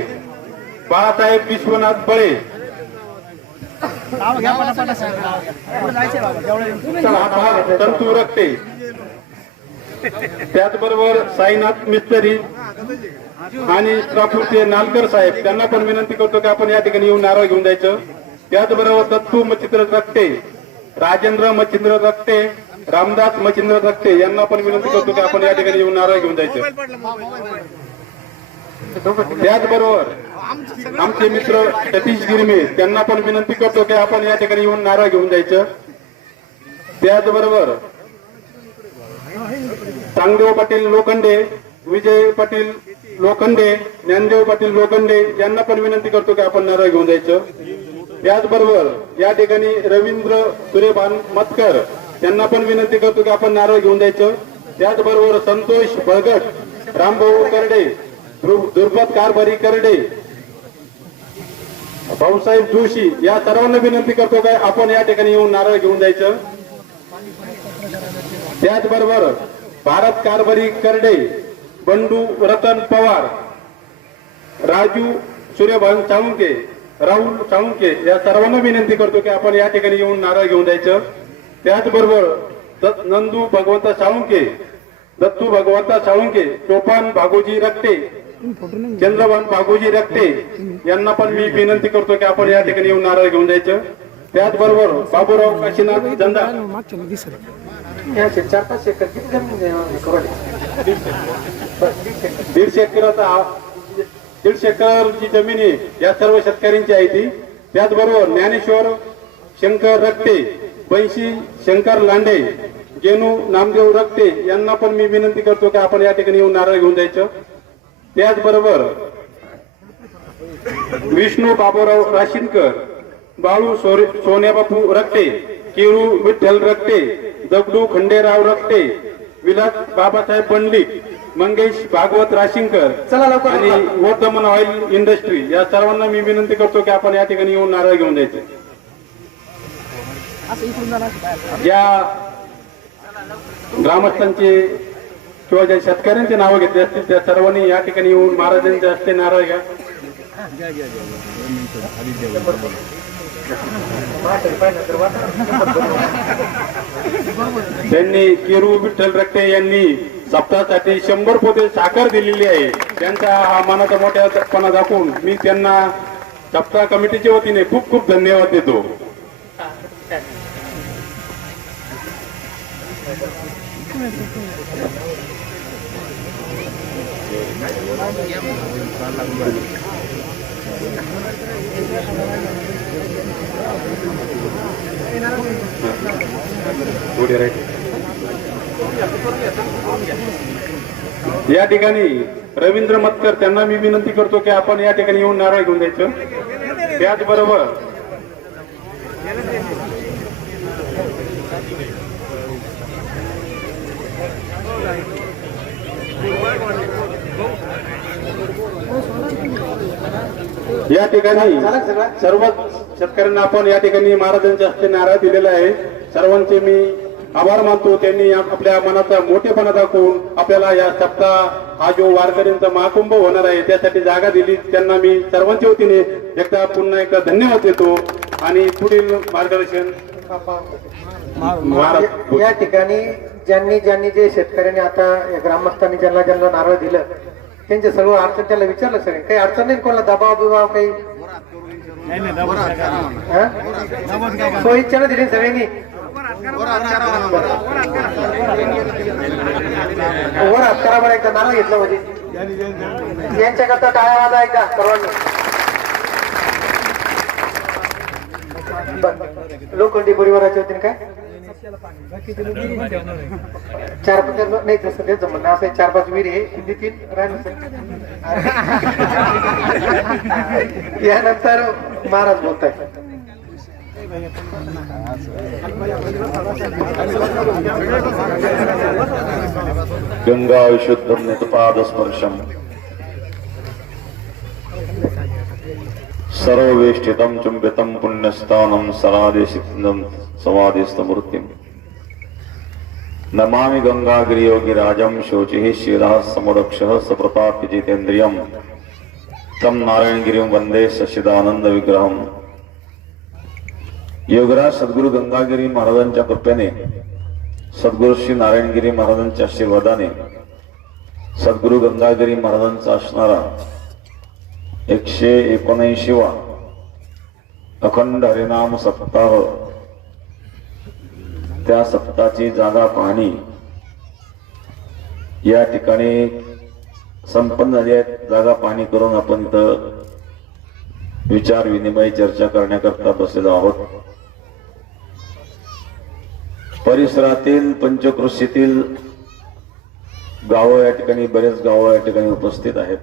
बाळासाहेब विश्वनाथ बळे, संतू रक्ते, त्याचबरोबर साईनाथ मिस्त्री आणि श्रापूरचे नालकर साहेब त्यांना पण विनंती करतो की आपण या ठिकाणी येऊन नारळ घेऊन जायचं. त्याचबरोबर दत्तू मच्छिंद्र रक्ते, राजेंद्र मच्छिंद्र रक्ते, रामदास मच्छिंद्र रक्ते यांना पण विनंती करतो की आपण या ठिकाणी येऊन नारळ घेऊन जायचं. त्याचबरोबर आमचे मित्र सतीश गिरमे त्यांना पण विनंती करतो की आपण या ठिकाणी येऊन नारळ घेऊन जायचं. त्याचबरोबर चांगदेव पाटील लोखंडे, विजय पाटील लोखंडे, ज्ञानदेव पाटील लोखंडे यांना पण विनंती करतो की आपण नारळ घेऊन जायचं. त्याचबरोबर या ठिकाणी रवींद्र सुरेभान मतकर यांना पण विनंती करतो की आपण नारळ घेऊन जायचं. त्याचबरोबर संतोष बळगट, रामभाऊ करडे, दुर्पत कारभारी करडे, भाऊसाहेब जोशी या सर्वांना विनंती करतो की आपण या ठिकाणी येऊन नारळ घेऊन जायचं. त्याचबरोबर भारत कारभारी करडे, बंडू रतन पवार, राजू सूर्यभान साळुंके राहुल साळुंके या सर्वांना विनंती करतो की आपण या ठिकाणी येऊन नारळ घेऊन जायचं. त्याचबरोबर नंदू भगवंता साळुंके, दत्तू भगवंता साळुंके, चोपान भागोजी रक्ते, चंद्रभान भागोजी रक्ते यांना पण मी विनंती करतो की आपण या ठिकाणी येऊन नारळ घेऊन जायचं. त्याचबरोबर बाबूराव काशीनाथ जंदा 4-5 एकर किती जमीन आहे? 150 एकरची जमीन आहे या सर्व शेतकऱ्यांची आहे ती. त्याचबरोबर ज्ञानेश्वर शंकर रक्ते, बंशी शंकर लांडे, जेनू नामदेव रक्ते यांना पण मी विनंती करतो की आपण या ठिकाणी येऊन नारळ घेऊन जायचं. त्याचबरोबर विष्णू बाबूराव राशीनकर, बाळू सोन्याबापू रक्ते, केरू विठ्ठल रक्ते, दगडू खंडेराव रक्ते, विलास बाबासाहेब पंडित, मंगेश भागवत राशीनकर चला लवकर आणि वर्धमान ऑइल इंडस्ट्री या सर्वांना मी विनंती करतो की आपण या ठिकाणी येऊन नारळ घेऊन जायचं. ज्या ग्रामस्थांचे किंवा ज्या शेतकऱ्यांचे नावं घेतले असतील त्या सर्वांनी या ठिकाणी येऊन महाराजांच्या हस्ते नारळ घ्या. त्यांनी केरू विठ्ठल रक्ते यांनी सप्ताहासाठी 100 पोते साखर दिलेली आहे. त्यांचा हा मनाचा मोठेपणा दाखवून मी त्यांना सप्ताह कमिटीच्या वतीने खूप खूप धन्यवाद देतो. या ठिकाणी रवींद्र मतकर त्यांना मी विनंती करतो की आपण या ठिकाणी येऊन नारळ घेऊन जायचं. त्याचबरोबर या ठिकाणी सर्व शेतकऱ्यांना आपण या ठिकाणी महाराजांच्या हस्ते नारळ दिलेला आहे. सर्वांचे मी आभार मानतो. त्यांनी आपल्या मनाचा मोठेपणा दाखवून आपल्याला या सप्ताह हा जो वारकऱ्यांचा महाकुंभ होणार आहे त्यासाठी जागा दिली. त्यांना मी सर्वांच्या वतीने एकदा पुन्हा एकदा धन्यवाद देतो आणि पुढील मार्गदर्शन या ठिकाणी ज्यांनी जे शेतकऱ्यांनी आता या ग्रामस्थांनी ज्यांना नारळ दिलं त्यांचे सर्व अडचण त्याला विचारलं सगळे. काही अडचण नाही, कोणाला दबाव बिबाव काही सोयीच्छा दिली सगळ्यांनी. वर हात करा बरं एकदा, नारळ घेतलं म्हणजे यांच्याकरता टाळ्या वाजा एकदा सर्वांनी. लोखंडी परिवाराच्या वतीने काय 4-5 नाही तसं तेच म्हणणं असं 4-5 विहीर आहे हिंदी 3 राहिलं. यानंतर महाराज बोलताय. गंगा विशुद्धम नितपादस्पर्शम सर्ववेष्टितं चुंबितं पुण्यस्थानं सरादेशितं समाधिस्थमूर्तिम् नमामि गंगागिरियोगिराजं शोचिः शीलः समुरक्षः सप्रताप्य जितेन्द्रियं तं नारायणगिरिं वंदे सच्चिदानंद विग्रहम्. योगराज सद्गुरु गंगागिरी महाराजांच्या कृपेने, सद्गुरु श्री नारायणगिरी महाराजांच्या आशीर्वादाने, सद्गुरु गंगागिरी महाराजांचा असणारा 179वा अखंड हरिनाम सप्ताह, त्या सप्ताहाची जागा पाहणी या ठिकाणी संपन्न झाली आहे. जागा पाहणी करून आपण इथं विचार विनिमय चर्चा करण्याकरता बसलेलो आहोत. परिसरातील पंचक्रोशीतील गावं या ठिकाणी, बरेच गावं या ठिकाणी उपस्थित आहेत.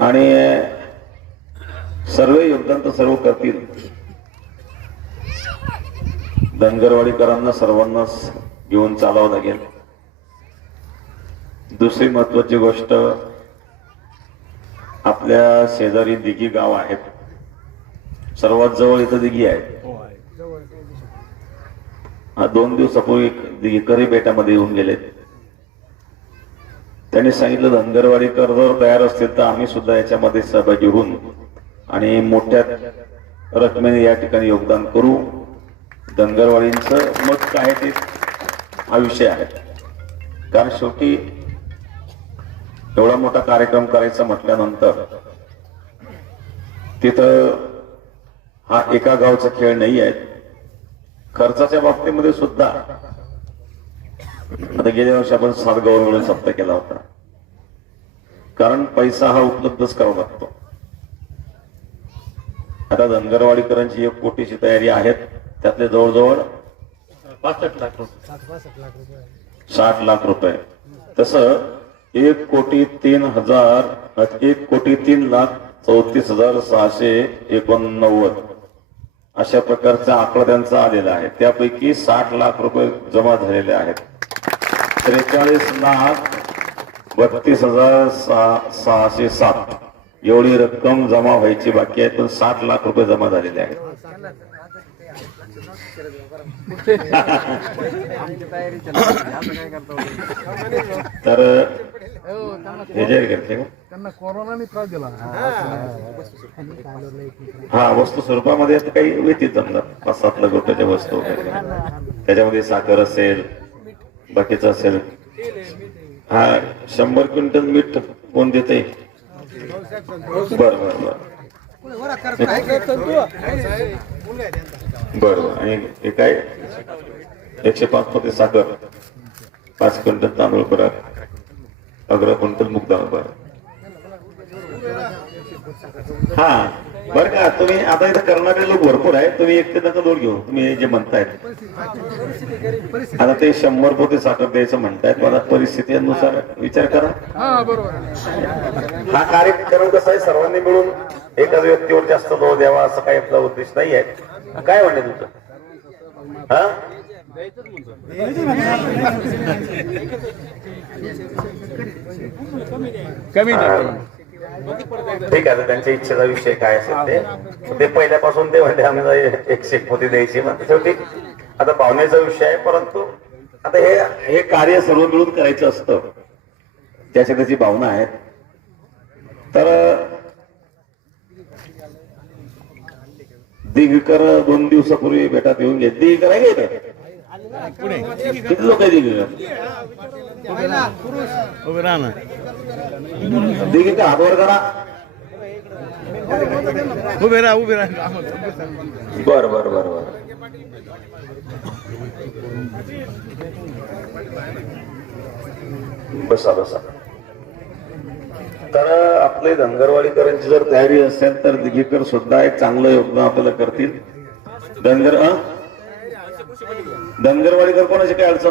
आणि सर्व योगदान तर सर्व करतील. धनगरवाडीकरांना सर्वांनाच घेऊन चालावं लागेल. दुसरी महत्वाची गोष्ट, आपल्या शेजारी दिघी गाव आहेत. सर्वात जवळ इथं दिघी आहे. 2 दिवसापूर्वी दिघीकरी बेटामध्ये येऊन गेलेत. त्यांनी सांगितलं धनगरवाडीकर जर तयार असतील तर आम्ही सुद्धा याच्यामध्ये सहभागी होऊन आणि मोठ्या रकमेने या ठिकाणी योगदान करू. धनगरवाडींचं मत काय ते हा विषय आहे. कारण शेवटी एवढा मोठा कार्यक्रम करायचा म्हटल्यानंतर तिथं हा एका गावचा खेळ नाही आहे. खर्चाच्या बाबतीमध्ये सुद्धा आता गेल्या वर्षी आपण 7 गाव मिळून सप्ताह केला होता. कारण पैसा हा उपलब्धच करावा लागतो. आता धनगरवाडीकरांची 1 कोटीची तयारी आहेत. त्यातले जवळजवळ 60 लाख रुपये. तसं 1,03,34,689 अशा प्रकारचा आकडा त्यांचा आलेला आहे. त्यापैकी 60 लाख रुपये जमा झालेले आहेत. 43,32,607 एवढी रक्कम जमा व्हायची बाकी आहे. पण 60 लाख रुपये जमा झालेले आहेत. तर हे जे करते त्यांना कोरोनाने त्रास दिला. हा वस्तू स्वरूपामध्ये आता काही येतील समजा 5-7 लाख रुपयाच्या वस्तू वगैरे. त्याच्यामध्ये साखर असेल, बाकीचं असेल. हा 100 क्विंटल मीठ कोण देते? बरं. आणि हे काय 105 पोते साखर, 5 क्विंटल तांदूळ परत, 11 क्विंटल मुगदाळ परत. हा बरं का, तुम्ही आता इथं करणारे लोक भरपूर आहे. तुम्ही एकटे नका लोड घेऊ. तुम्ही जे म्हणतायत आता ते 100 पोते साखर द्यायचं म्हणतायत. मला परिस्थितीनुसार विचार करा. हा कार्यक्रम कसा आहे, सर्वांनी मिळून एकाच व्यक्तीवर जास्त जोर द्यावा असं काही आपला उद्देश नाही आहे. काय म्हणणे तुमचं? हा कमी ठीक आहे. त्यांच्या इच्छेचा विषय काय असेल ते पहिल्यापासून ते म्हणजे आम्हाला 100 पोती द्यायची. मग शेवटी आता पाहुण्याचा विषय आहे. परंतु आता हे कार्य सर्व मिळून करायचं असतं. त्याच्या त्याची भावना आहेत. तर दिगकर 2 दिवसापूर्वी भेटात येऊन घेत. दिगकर आहे का इथं? किती लोक आहे दिगकर? दिगकर हातवर करा. उभे राहा. बर बसा. तर आपले धनगरवाडीकरांची जर तयारी असेल तर दिगकर सुद्धा एक चांगलं योगदान आपल्याला करतील. धनगरवाडीकर कोणाची काय अडचण?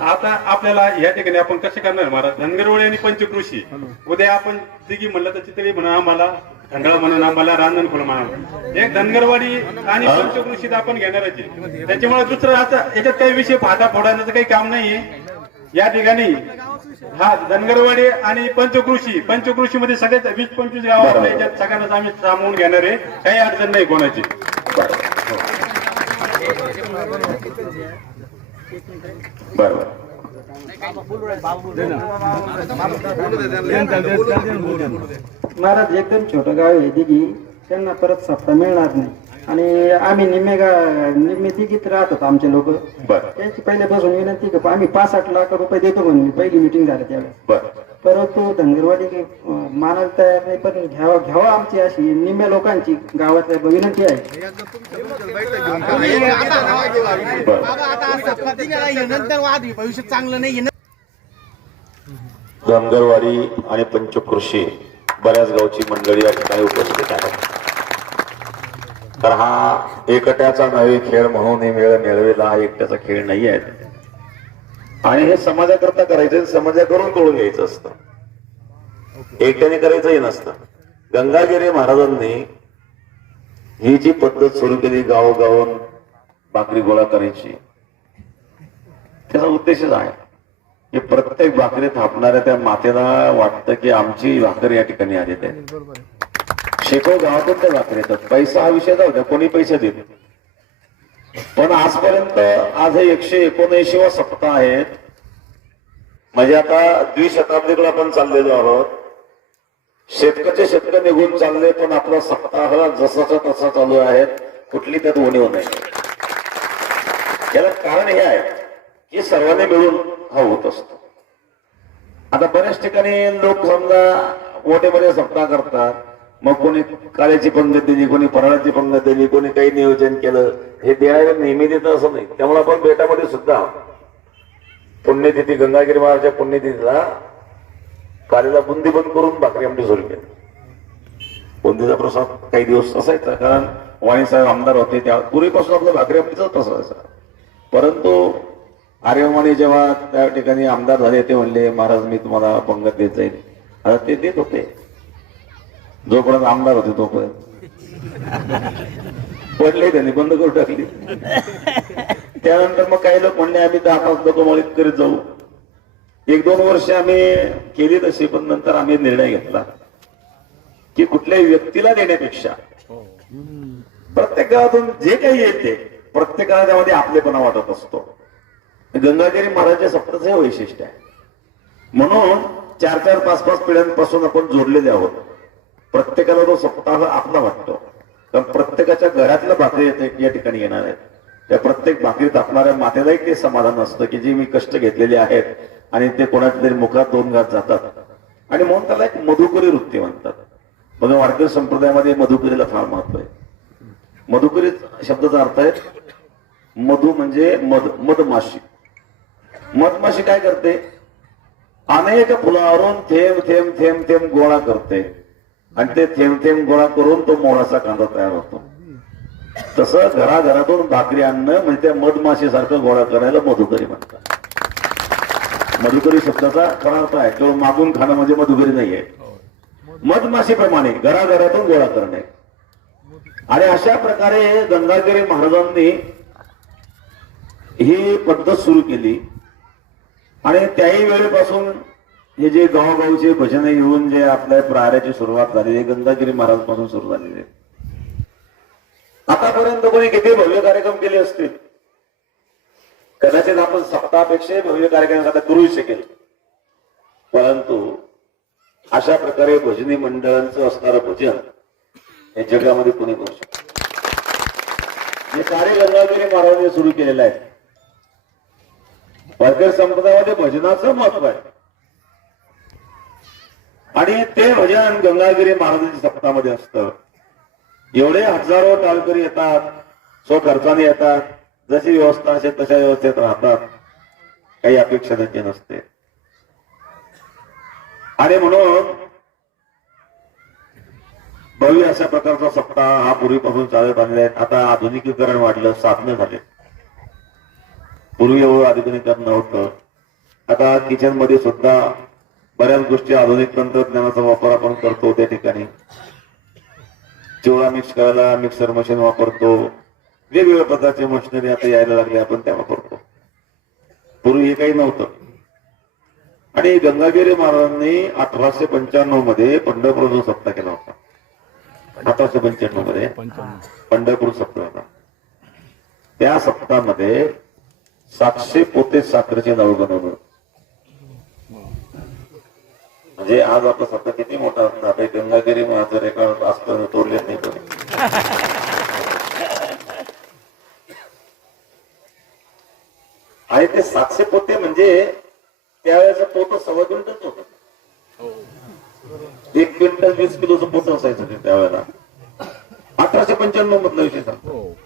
आता आपल्याला या ठिकाणी आपण कसे करणार महाराज? धनगरवाडी आणि पंचकृषी. उद्या आपण तिघी म्हणलं तर चितळी म्हणा, आम्हाला खंडाळा म्हणून, आम्हाला रांजणखोल म्हणा. एक धनगरवाडी आणि पंचकृषीत आपण घेणारच आहे. त्याच्यामुळे दुसरं असं याच्यात काही विषय फाटा फोडण्याचं काही काम नाहीये. या ठिकाणी हा धनगरवाडी आणि पंचकृषीमध्ये सगळ्यात 20-25 गाव याच्यात सगळ्यांनाच आम्ही सामावून घेणार आहे. काही अडचण नाही कोणाची. बरोबर. महाराज एकदम छोटं गाव आहे दिघी. त्यांना परत सप्ताह मिळणार नाही. आणि आम्ही निम्मे दिघीत राहतात आमचे लोक. त्यांची पहिल्यापासून विनंती की आम्ही 5-8 लाख रुपये देतो म्हणून पहिली मिटिंग झाली त्यावेळेस. परंतु धनगरवाडी मानायला तयार नाही. पण घ्यावा आमची अशी निम्म्या लोकांची गावातल्या विनंती आहे. भविष्य चांगलं नाही. धनगरवाडी आणि पंचकृषी बऱ्याच गावची मंडळी या ठिकाणी उपस्थित आहेत. तर हा एकट्याचा नवे खेळ म्हणून हे मेळ मिळवेला हा एकट्याचा खेळ नाही आहे. आणि हे समाजाकरता करायचं, समाजाकडून कळून घ्यायचं असतं. एकट्याने करायचंही नसतं. गंगागिरी महाराजांनी ही जी पद्धत सुरू केली गावोगावून भाकरी गोळा करायची, त्याचा उद्देशच आहे की प्रत्येक भाकरी थापणाऱ्या त्या मातेला वाटतं की आमची भाकरी या ठिकाणी आलेली आहे. शेकडो गावातून त्या भाकरी येतात. पैसा हा विषय जाऊ द्या, कोणी पैसे देत. पण आजपर्यंत आज हे 179वा सप्ताह आहेत. म्हणजे आता द्विशताब्दीकडे आपण चाललेलो आहोत. शतकाचे शतक निघून चालले, पण आपला सप्ताह जसाचा तसा चालू आहे. कुठली त्यात उणीव नाही. याला कारण हे आहे की सर्वांनी मिळून हा होत असतो. आता बऱ्याच ठिकाणी लोक समजा मोठे सप्ताह करतात. मग कोणी काळ्याची पंगत दिली, कोणी फराळाची पंगत दिली, कोणी काही नियोजन केलं. हे देणारे नेहमी देतं असं नाही. त्यामुळे आपण बेटामध्ये सुद्धा पुण्यतिथी गंगागिरी महाराजच्या पुण्यतिथीला कालीला बुंदी बंद करून भाकरी आमटी सुरू केली. बुंदीचा प्रसाद काही दिवस असायचा, कारण वाणी साहेब आमदार होते त्या पूर्वीपासून आपलं भाकरी आमटीचाच असायचा. परंतु आर्यमाने जेव्हा त्या ठिकाणी आमदार झाले ते म्हणले महाराज मी तुम्हाला पंगत देत जाईल. आता ते देत होते जोपर्यंत आमदार होते तोपर्यंत. पडले त्यांनी बंद करून टाकली. त्यानंतर मग काही लोक म्हणले आम्ही 10-5 लोक मळीत करीत जाऊ. 1-2 वर्ष आम्ही केली तशी, पण नंतर आम्ही निर्णय घेतला की कुठल्याही व्यक्तीला देण्यापेक्षा प्रत्येक गावातून जे काही येते प्रत्येकाला त्यामध्ये आपलेपणा वाटत असतो. गंगागिरी महाराजच्या सप्ताहाचं हे वैशिष्ट्य आहे. म्हणून 4-4, 5-5 पिढ्यांपासून आपण जोडलेले आहोत. प्रत्येकाला तो सप्ताह आपला वाटतो. कारण प्रत्येकाच्या घरातल्या भाकरी या ठिकाणी येणार आहेत. त्या प्रत्येक भाकरीत आपणाऱ्या मातेलाही ते समाधान असतं की जे मी कष्ट घेतलेले आहेत आणि ते कोणाच्या तरी मुखात 2 घात जातात. आणि म्हणून त्याला एक मधुकरी वृत्ती म्हणतात. म्हणून वारकरी संप्रदायामध्ये मधुकरीला फार महत्व आहे. मधुकरी शब्दाचा अर्थ आहे मधु म्हणजे मधमाशी. मधमाशी काय करते? अनेक फुलावरून थेंब थेंब थेंब थेंब गोळा करते आणि ते थेंब थेंब गोळा करून तो मोडाचा कांदा तयार होतो. तसं घराघरातून भाकरी आणणं म्हणजे त्या मधमाशीसारखं गोळा करायला मधुकरी म्हणतात. मधुकरी शब्दाचा खरा अर्थ आहे केवळ मागून खाणं म्हणजे मधुकरी नाहीये. मधमाशीप्रमाणे घराघरातून गोळा करणे. आणि अशा प्रकारे गंगागिरी महाराजांनी ही पद्धत सुरू केली. आणि त्याही वेळेपासून हे जे गावोगावचे भजने येऊन जे आपल्या प्राऱ्याची सुरुवात झाली गंगागिरी महाराज पासून सुरू झालेली. आतापर्यंत कोणी किती भव्य कार्यक्रम केले असतील. कदाचित आपण सप्ताहापेक्षा भव्य कार्यक्रम आता करू शकेल. परंतु अशा प्रकारे भजनी मंडळांचं असणारं भजन हे जगामध्ये कोणी करू शकत. हे कार्य गंगागिरी महाराजांनी सुरू केलेलं आहे. वारकरी संप्रदायामध्ये भजनाचं महत्व आहे. आणि ते भजन गंगागिरी महाराजांच्या सप्ताहामध्ये असतं. एवढे हजारो टाळकरी येतात, स्वखर्चाने येतात. जशी व्यवस्था असेल तशा व्यवस्थेत राहतात. काही अपेक्षा त्यांची नसते. आणि म्हणून भव्य अशा प्रकारचा सप्ताह हा पूर्वीपासून चालत आलेला आहे. आता आधुनिकीकरण वाढलं, साधनं झाले. पूर्वी एवढं आधुनिकीकरण नव्हतं. आता किचन मध्ये सुद्धा बऱ्याच गोष्टी आधुनिक तंत्रज्ञानाचा वापर आपण करतो. त्या ठिकाणी चिवडा मिक्स करायला मिक्सर मशीन वापरतो. वेगवेगळ्या प्रकारचे मशिनरी आता यायला लागले, आपण त्या वापरतो. पूर्वी हे काही नव्हतं. आणि गंगागिरी महाराजांनी 1895 मध्ये पंढरपूर सप्ताह केला होता. 1895 मध्ये पंढरपूर सप्ताह होता. त्या सप्ताहामध्ये 700 पोते साखरेचे लाडू बनवलं. म्हणजे आज आपला सप्ताह किती मोठा असणार. गंगागिरी महाराज रेकॉर्ड असताना तोडले नाही कोणी. आणि ते 700 पोते म्हणजे त्यावेळेचा पोत 1.25 क्विंटलच होत. 1 क्विंटल 20 किलोचं पोत असायचं ते त्यावेळेला. 1895 मधला विषय सांगतो.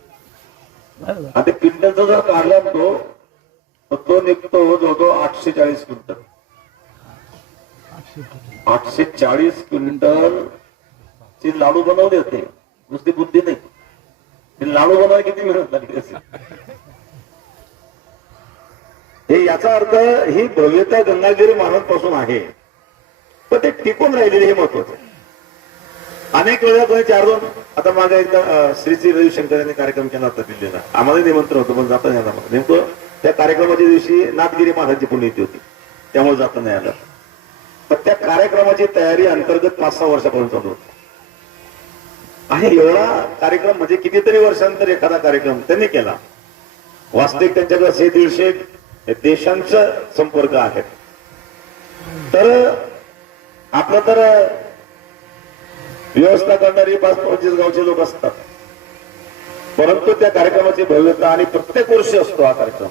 आता क्विंटलचा जर काढला तो निघतो जवळजवळ 840 क्विंटल. 840 क्विंटल चे लाडू बनवले होते. नुसती बुद्धी नाही, ते लाडू बनवायला किती मेहनत लागली असेल. हे याचा अर्थ ही भव्यता गंगागिरी महाराज पासून आहे. पण ते टिकून राहिलेले हे महत्वाचं. अनेक वेळा कोणी 4-2 आता माझा एकदा श्री रविशंकर यांनी कार्यक्रम केला होता दिल्लीला. आम्हाला निमंत्रण होतं पण जाता नाही आलं. नेमकं त्या कार्यक्रमाच्या दिवशी नाथगिरी महाराजची पुण्यतिथी होती, त्यामुळे जाता नाही आलं. पण त्या कार्यक्रमाची तयारी अंतर्गत 5-6 वर्षापर्यंत चालू होती. आणि एवढा कार्यक्रम म्हणजे कितीतरी वर्षांतर एखादा कार्यक्रम त्यांनी केला. वास्तविक त्यांच्याकडे 100-150 देशांचा संपर्क आहे. तर आपलं तर व्यवस्था करणारी 5-25 गावचे लोक असतात, परंतु त्या कार्यक्रमाची भव्यता आणि प्रत्येक वर्षी असतो हा कार्यक्रम.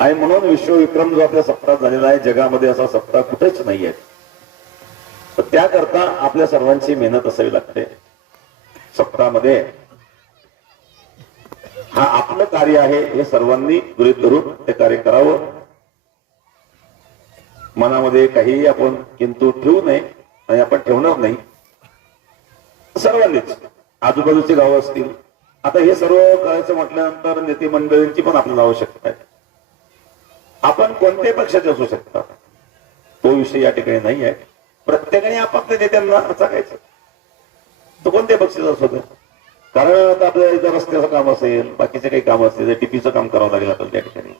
आणि म्हणून विश्वविक्रम जो आपल्या सप्ताहात झालेला आहे, जगामध्ये असा सप्ताह कुठेच नाहीये. त्याकरता आपल्या सर्वांची मेहनत असावी लागते. सप्ताहामध्ये हा आपलं कार्य आहे हे सर्वांनी गृहीत धरून ते कार्य करावं. मनामध्ये काहीही आपण किंतु ठेवू नये आणि आपण ठेवणार नाही. सर्वांनीच आजूबाजूची गावं असतील, आता हे सर्व करायचं म्हटल्यानंतर नेते मंडळींची पण आपल्याला आवश्यकता आहे. आपण कोणत्याही पक्षाचे असू शकता, तो विषय या ठिकाणी नाही आहे. प्रत्येकाने आपापल्या नेत्यांना सांगायचं, तो कोणत्याही पक्षाचा असू दे. कारण आता आपल्या इथं रस्त्याचं काम असेल, बाकीचे काही काम असतील, टीपीचं काम करावं लागेल आपल्याला त्या ठिकाणी.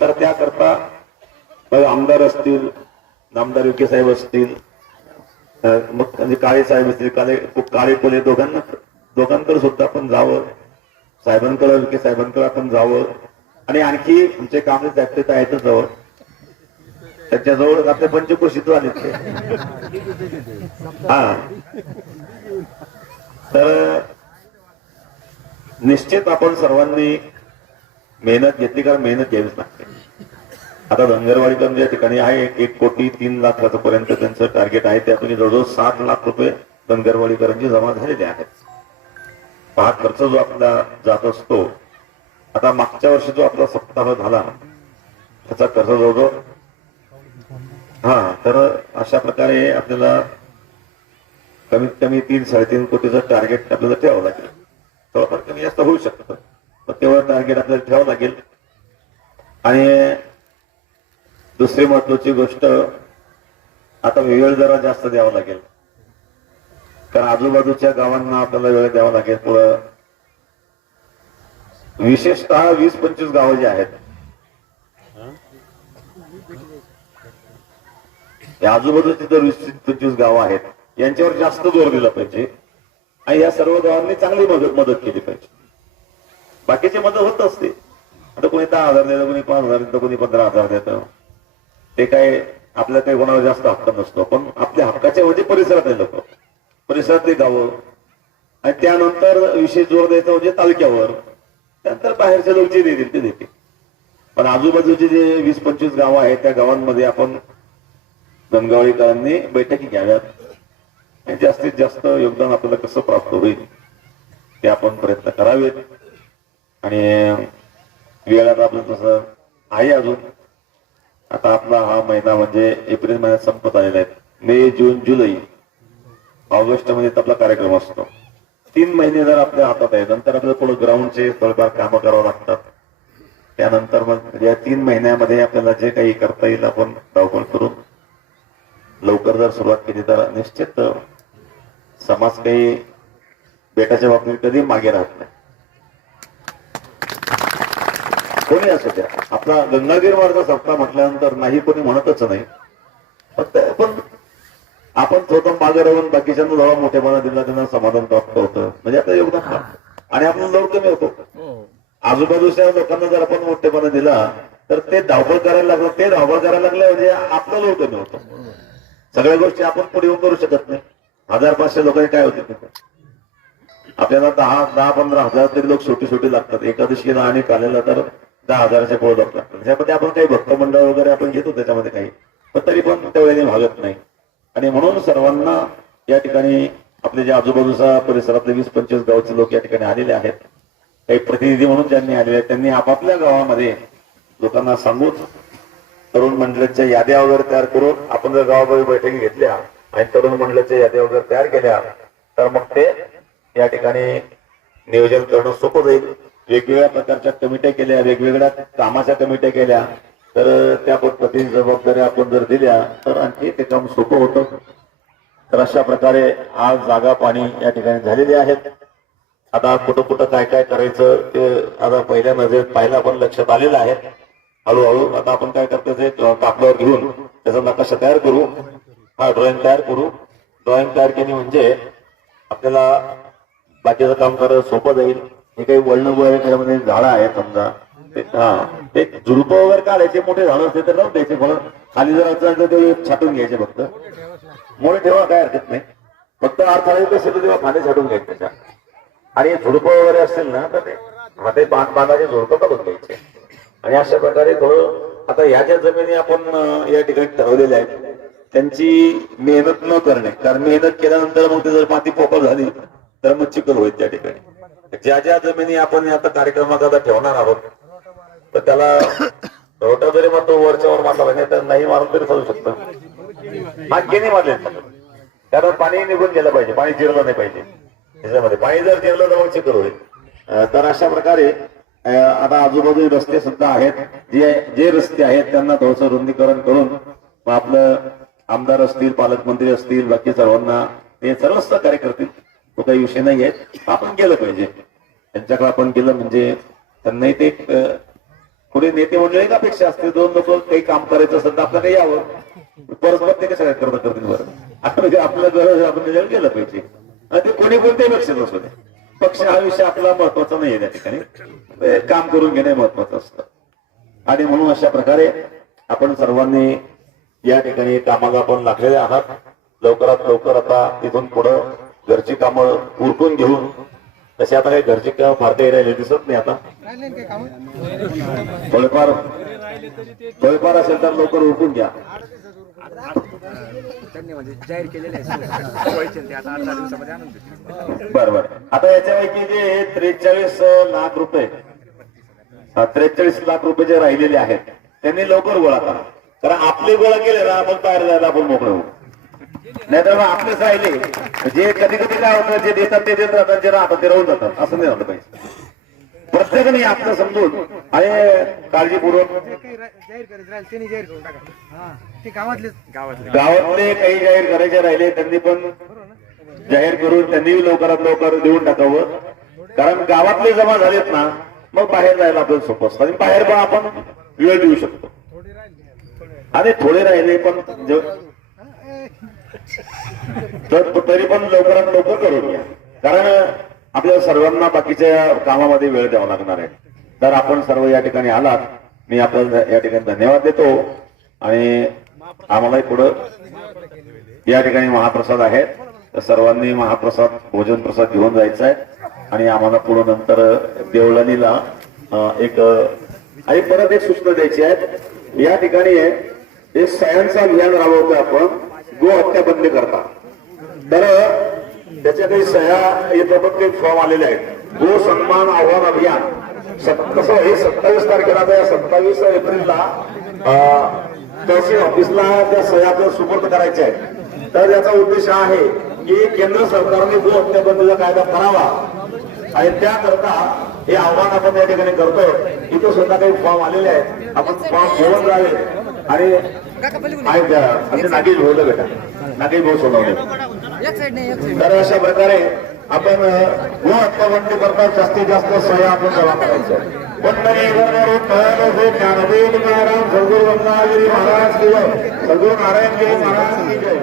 तर त्याकरता आमदार असतील, नामदार विखे साहेब असतील, मग म्हणजे काळे साहेब असतील, काळे कोले दोघांकडे सुद्धा आपण जावं, साहेबांकडे विखे साहेबांकडे आपण जावं. आणि आणखी आमचे काम त्यात आहेतच जवळ, त्याच्याजवळ आपल्या पंचक्रोशीत आले ते. हा, तर निश्चित आपण सर्वांनी मेहनत घेतली, कारण मेहनत घ्यावीच लागते. आता धनगरवाडीकर या ठिकाणी आहे 1,03,00,000 पर्यंत त्यांचं टार्गेट आहे. त्यापैकी जवळजवळ 7 लाख रुपये धनगरवाडीकरांची जमा झालेले आहेत. हा खर्च जो आपला जात असतो, आता मागच्या वर्षी जो आपला सप्ताह झाला त्याचा खर्च जवळजवळ तर अशा प्रकारे आपल्याला कमीत कमी 3-3.5 कोटीचं टार्गेट आपल्याला ठेवावं लागेल. थोडंफार कमी जास्त होऊ शकतं, पण तेवढं टार्गेट आपल्याला ठेवावं लागेल. आणि दुसरी महत्वाची गोष्ट, आता वेळ जरा जास्त द्यावा लागेल, कारण आजूबाजूच्या गावांना आपल्याला वेळ द्यावा लागेल. पुढं विशेषतः 20-25 गावं जी आहेत, या आजूबाजूची जर 20-25 गावं आहेत, यांच्यावर जास्त जोर दिला पाहिजे. आणि या सर्व गावांनी चांगली मदत केली पाहिजे. बाकीची मदत होत असते, आता कोणी 10,000 देतं, कोणी 5,000 देतं, कोणी 15,000 देतं. ते काय आपल्या काही कोणाला जास्त हक्क नसतो, पण आपल्या हक्काच्या म्हणजे परिसरातले लोक, परिसरातली गावं, आणि त्यानंतर विशेष जोर द्यायचा म्हणजे तालुक्यावर, त्यानंतर बाहेरचे लोक जे देतील ते देतील. पण आजूबाजूचे जे 20-25 गावं आहेत, त्या गावांमध्ये आपण धनगरवाडीकरांनी बैठकी घ्याव्यात. जास्तीत जास्त योगदान आपल्याला कसं प्राप्त होईल ते आपण प्रयत्न करावेत. आणि वेळात आपलं तसं आहे अजून. आता आपला हा महिना म्हणजे एप्रिल महिन्यात संपत आलेला आहे. मे, जून, जुलै, ऑगस्ट मध्ये आपला कार्यक्रम असतो. 3 महिने जर आपल्या हातात आहे, नंतर आपल्याला थोडं ग्राउंडचे थोडेफार कामं करावं लागतात. त्यानंतर मग या 3 महिन्यामध्ये आपल्याला जे काही करता येईल आपण धावपळ करून लवकर जर सुरुवात केली तर निश्चित समाज काही बेटाच्या बाबतीत कधी मागे राहत नाही. कोणी असू द्या, आपला गंगागीर मार्ग सप्ताह म्हटल्यानंतर नाही कोणी म्हणतच नाही. पण आपण स्वतः मागे राहून बाकीच्यांना जवळ मोठेपणा दिला, त्यांना समाधान प्राप्त होतं, म्हणजे आपलं योगदान आणि आपलं लोड कमी होतो. आजूबाजूच्या लोकांना जर आपण मोठेपणा दिला तर ते धावपळ करायला लागलं, ते धावपळ करायला लागलं म्हणजे आपलं लोड कमी होतं. सगळ्या गोष्टी आपण पुढे येऊन करू शकत नाही. 1000-500 लोकांनी काय होते, आपल्याला 10-15 हजार तरी लोक छोटी लागतात. एकादशीला आणि कालेला तर 10,000च्या पुढे लोक लागतात. त्यामध्ये आपण काही भक्त मंडळ वगैरे आपण घेतो त्याच्यामध्ये काही, पण तरी पण तेवढ्याने भागत नाही. आणि म्हणून सर्वांना या ठिकाणी आपले जे आजूबाजूचा परिसरातले 20-25 गावचे लोक या ठिकाणी आलेले आहेत, काही प्रतिनिधी म्हणून ज्यांनी आलेले आहेत, त्यांनी आपापल्या गावामध्ये लोकांना सांगून तरुण मंडळाच्या याद्या वगैरे तयार करून आपण जर गावामध्ये बैठकी घेतल्या आणि तरुण मंडळाच्या याद्या वगैरे तयार केल्या तर मग ते या ठिकाणी नियोजन करणं सोपं जाईल. वेगवेगळ्या प्रकारच्या कमिट्या केल्या, वेगवेगळ्या कामाच्या कमिट्या केल्या तर त्या पद्धतीने जबाबदाऱ्या आपण जर दिल्या तर आणखी ते काम सोपं होतं. तर अशा प्रकारे आज जागा पाणी या ठिकाणी झालेली आहेत. आता कुठं काय काय करायचं ते आता पहिल्या नजरेत पाहायला पण लक्षात आलेलं आहे. हळूहळू आता आपण काय करतो ते कापडावर घेऊन त्याचा नकाशा तयार करू, ड्रॉइंग तयार करू. ड्रॉइंग तयार केली म्हणजे आपल्याला बाकीचं काम करायला सोपं जाईल. हे काही वळण वगैरे त्याच्यामध्ये झाडं आहेत समजा ते झुडपं वगैरे काढायचे, मोठे झाडं असते तर लावून द्यायचे, फळ खाली जर ते छाटून घ्यायचे, फक्त मोठे ठेवा काय हरकत नाही, फक्त अडथळे कसे तेव्हा फांदे छाटून घ्यायचे त्याच्या. आणि झुडपं वगैरे असतील ना तर ते बांधाचे झुडपं काढून घ्यायचे. आणि अशा प्रकारे थोडं आता ह्या ज्या जमिनी आपण या ठिकाणी ठरवलेल्या आहेत त्यांची मेहनत न करणे, कारण मेहनत केल्यानंतर मग ते जर माती पोकळ झाली तर मग चिखल होईल त्या ठिकाणी. ज्या ज्या जमिनी आपण आता कार्यक्रमाकरता ठेवणार आहोत तर त्याला रोटा जरी मारतो वरच्यावर मारला नाही तर नाही मारून तरी चालू शकतं. नाही मारले कारण पाणी निघून गेलं पाहिजे, पाणी जिरलं नाही पाहिजे त्याच्यामध्ये. पाणी जर जिरलं तर मग चिखल होईल. तर अशा प्रकारे आता आजूबाजू रस्ते सुद्धा आहेत, जे रस्ते आहेत त्यांना थोडंसं रुंदीकरण करून मग आपलं आमदार असतील, पालकमंत्री असतील, बाकी सर्वांना ते सर्व सहकार्य करतील, तो काही विषय नाही आहे. आपण केलं पाहिजे त्यांच्याकडे, आपण केलं म्हणजे त्यांनाही ते पुढे नेते मंडळी एक अपेक्षा असते, दोन लोक काही काम करायचं असेल तर आपल्याला यावं, परस्पर ते कसं करतील बरं, आपलं गरज आपण केलं पाहिजे. आणि ते कोणी कोणत्याही पक्षात असू दे, पक्ष हा विषय आपला महत्वाचा नाहीये त्या ठिकाणी, काम करून घेणे महत्वाचं असतं. आणि म्हणून अशा प्रकारे आपण सर्वांनी या ठिकाणी कामाला आपण लागलेले आहात. लवकरात लवकर आता इथून पुढं घरची कामं उरकून घेऊन, तसे आता काही घरची कामं फार काही राहिले दिसत नाही. आता थोडेफार असेल तर लवकर उरकून घ्या. बरोबर. आता याच्यापैकी जे 43 लाख रुपये 43 लाख रुपये जे राहिलेले आहेत त्यांनी लवकर गोळा करा, कारण आपले गोळा केले ना मग बाहेर जायला आपण मोकळे होऊ. नाहीतर मग आपलेच राहिले, जे कधी कधी काय होतं, जे देतात ते देत राहतात, जे राहतात ते राहून जातात, असं नाही झालं पाहिजे. प्रत्येकाने आपलं समजून आणि काळजीपूर्वक गावातले काही जाहीर करायचे राहिले त्यांनी पण जाहीर करून त्यांनी लवकरात लवकर देऊन टाकावं, कारण गावातले जमा झालेत ना मग बाहेर जायला आपल्याला सोपं असतं. आणि बाहेर पण आपण वेळ देऊ शकतो. आणि थोडे राहिले पण तरी पण लवकरात लवकर करून घ्या, कारण आपल्या सर्वांना बाकीच्या कामामध्ये वेळ द्यावा लागणार आहे. तर आपण सर्व या ठिकाणी आलात, मी आपल्याला या ठिकाणी धन्यवाद देतो. आणि आम्हालाही पुढं या ठिकाणी महाप्रसाद आहे, तर सर्वांनी महाप्रसाद भोजन प्रसाद घेऊन जायचा आहे. आणि आम्हाला पुढं नंतर देवळणीला एक आणि परत एक सूचना द्यायची आहे. या ठिकाणी एक सह्यांचं अभियान राबवतोय आपण, गो हत्या बंदी करता. तर त्याच्या काही सह्या येतात, काही फॉर्म आलेले आहेत. गो सन्मान आव्हान अभियान कसं हे 27 तारखेला, 27 एप्रिलला तहसील ऑफिसला त्या सह्या आपल्याला सुपूर्द करायच्या आहेत. तर याचा उद्देश हा आहे की केंद्र सरकारने गो हत्या बंदीचा कायदा करावा आणि त्याकरता हे आव्हान आपण या ठिकाणी करतोय. इथं सुद्धा काही फॉर्म आलेले आहेत, आपण फॉर्म घेऊन जावे. आणि नागेश भाऊ बेटा, नागेश भाऊ सोडवले. तर अशा प्रकारे आपण गो हत्या बंदी करता जास्तीत जास्त सह्या आपण जमा करायचं. ज्ञानदेव महाराज, सद्गुरु गंगागिरी महाराज की जय, सद्गुरु नारायण गिरी महाराज की जय.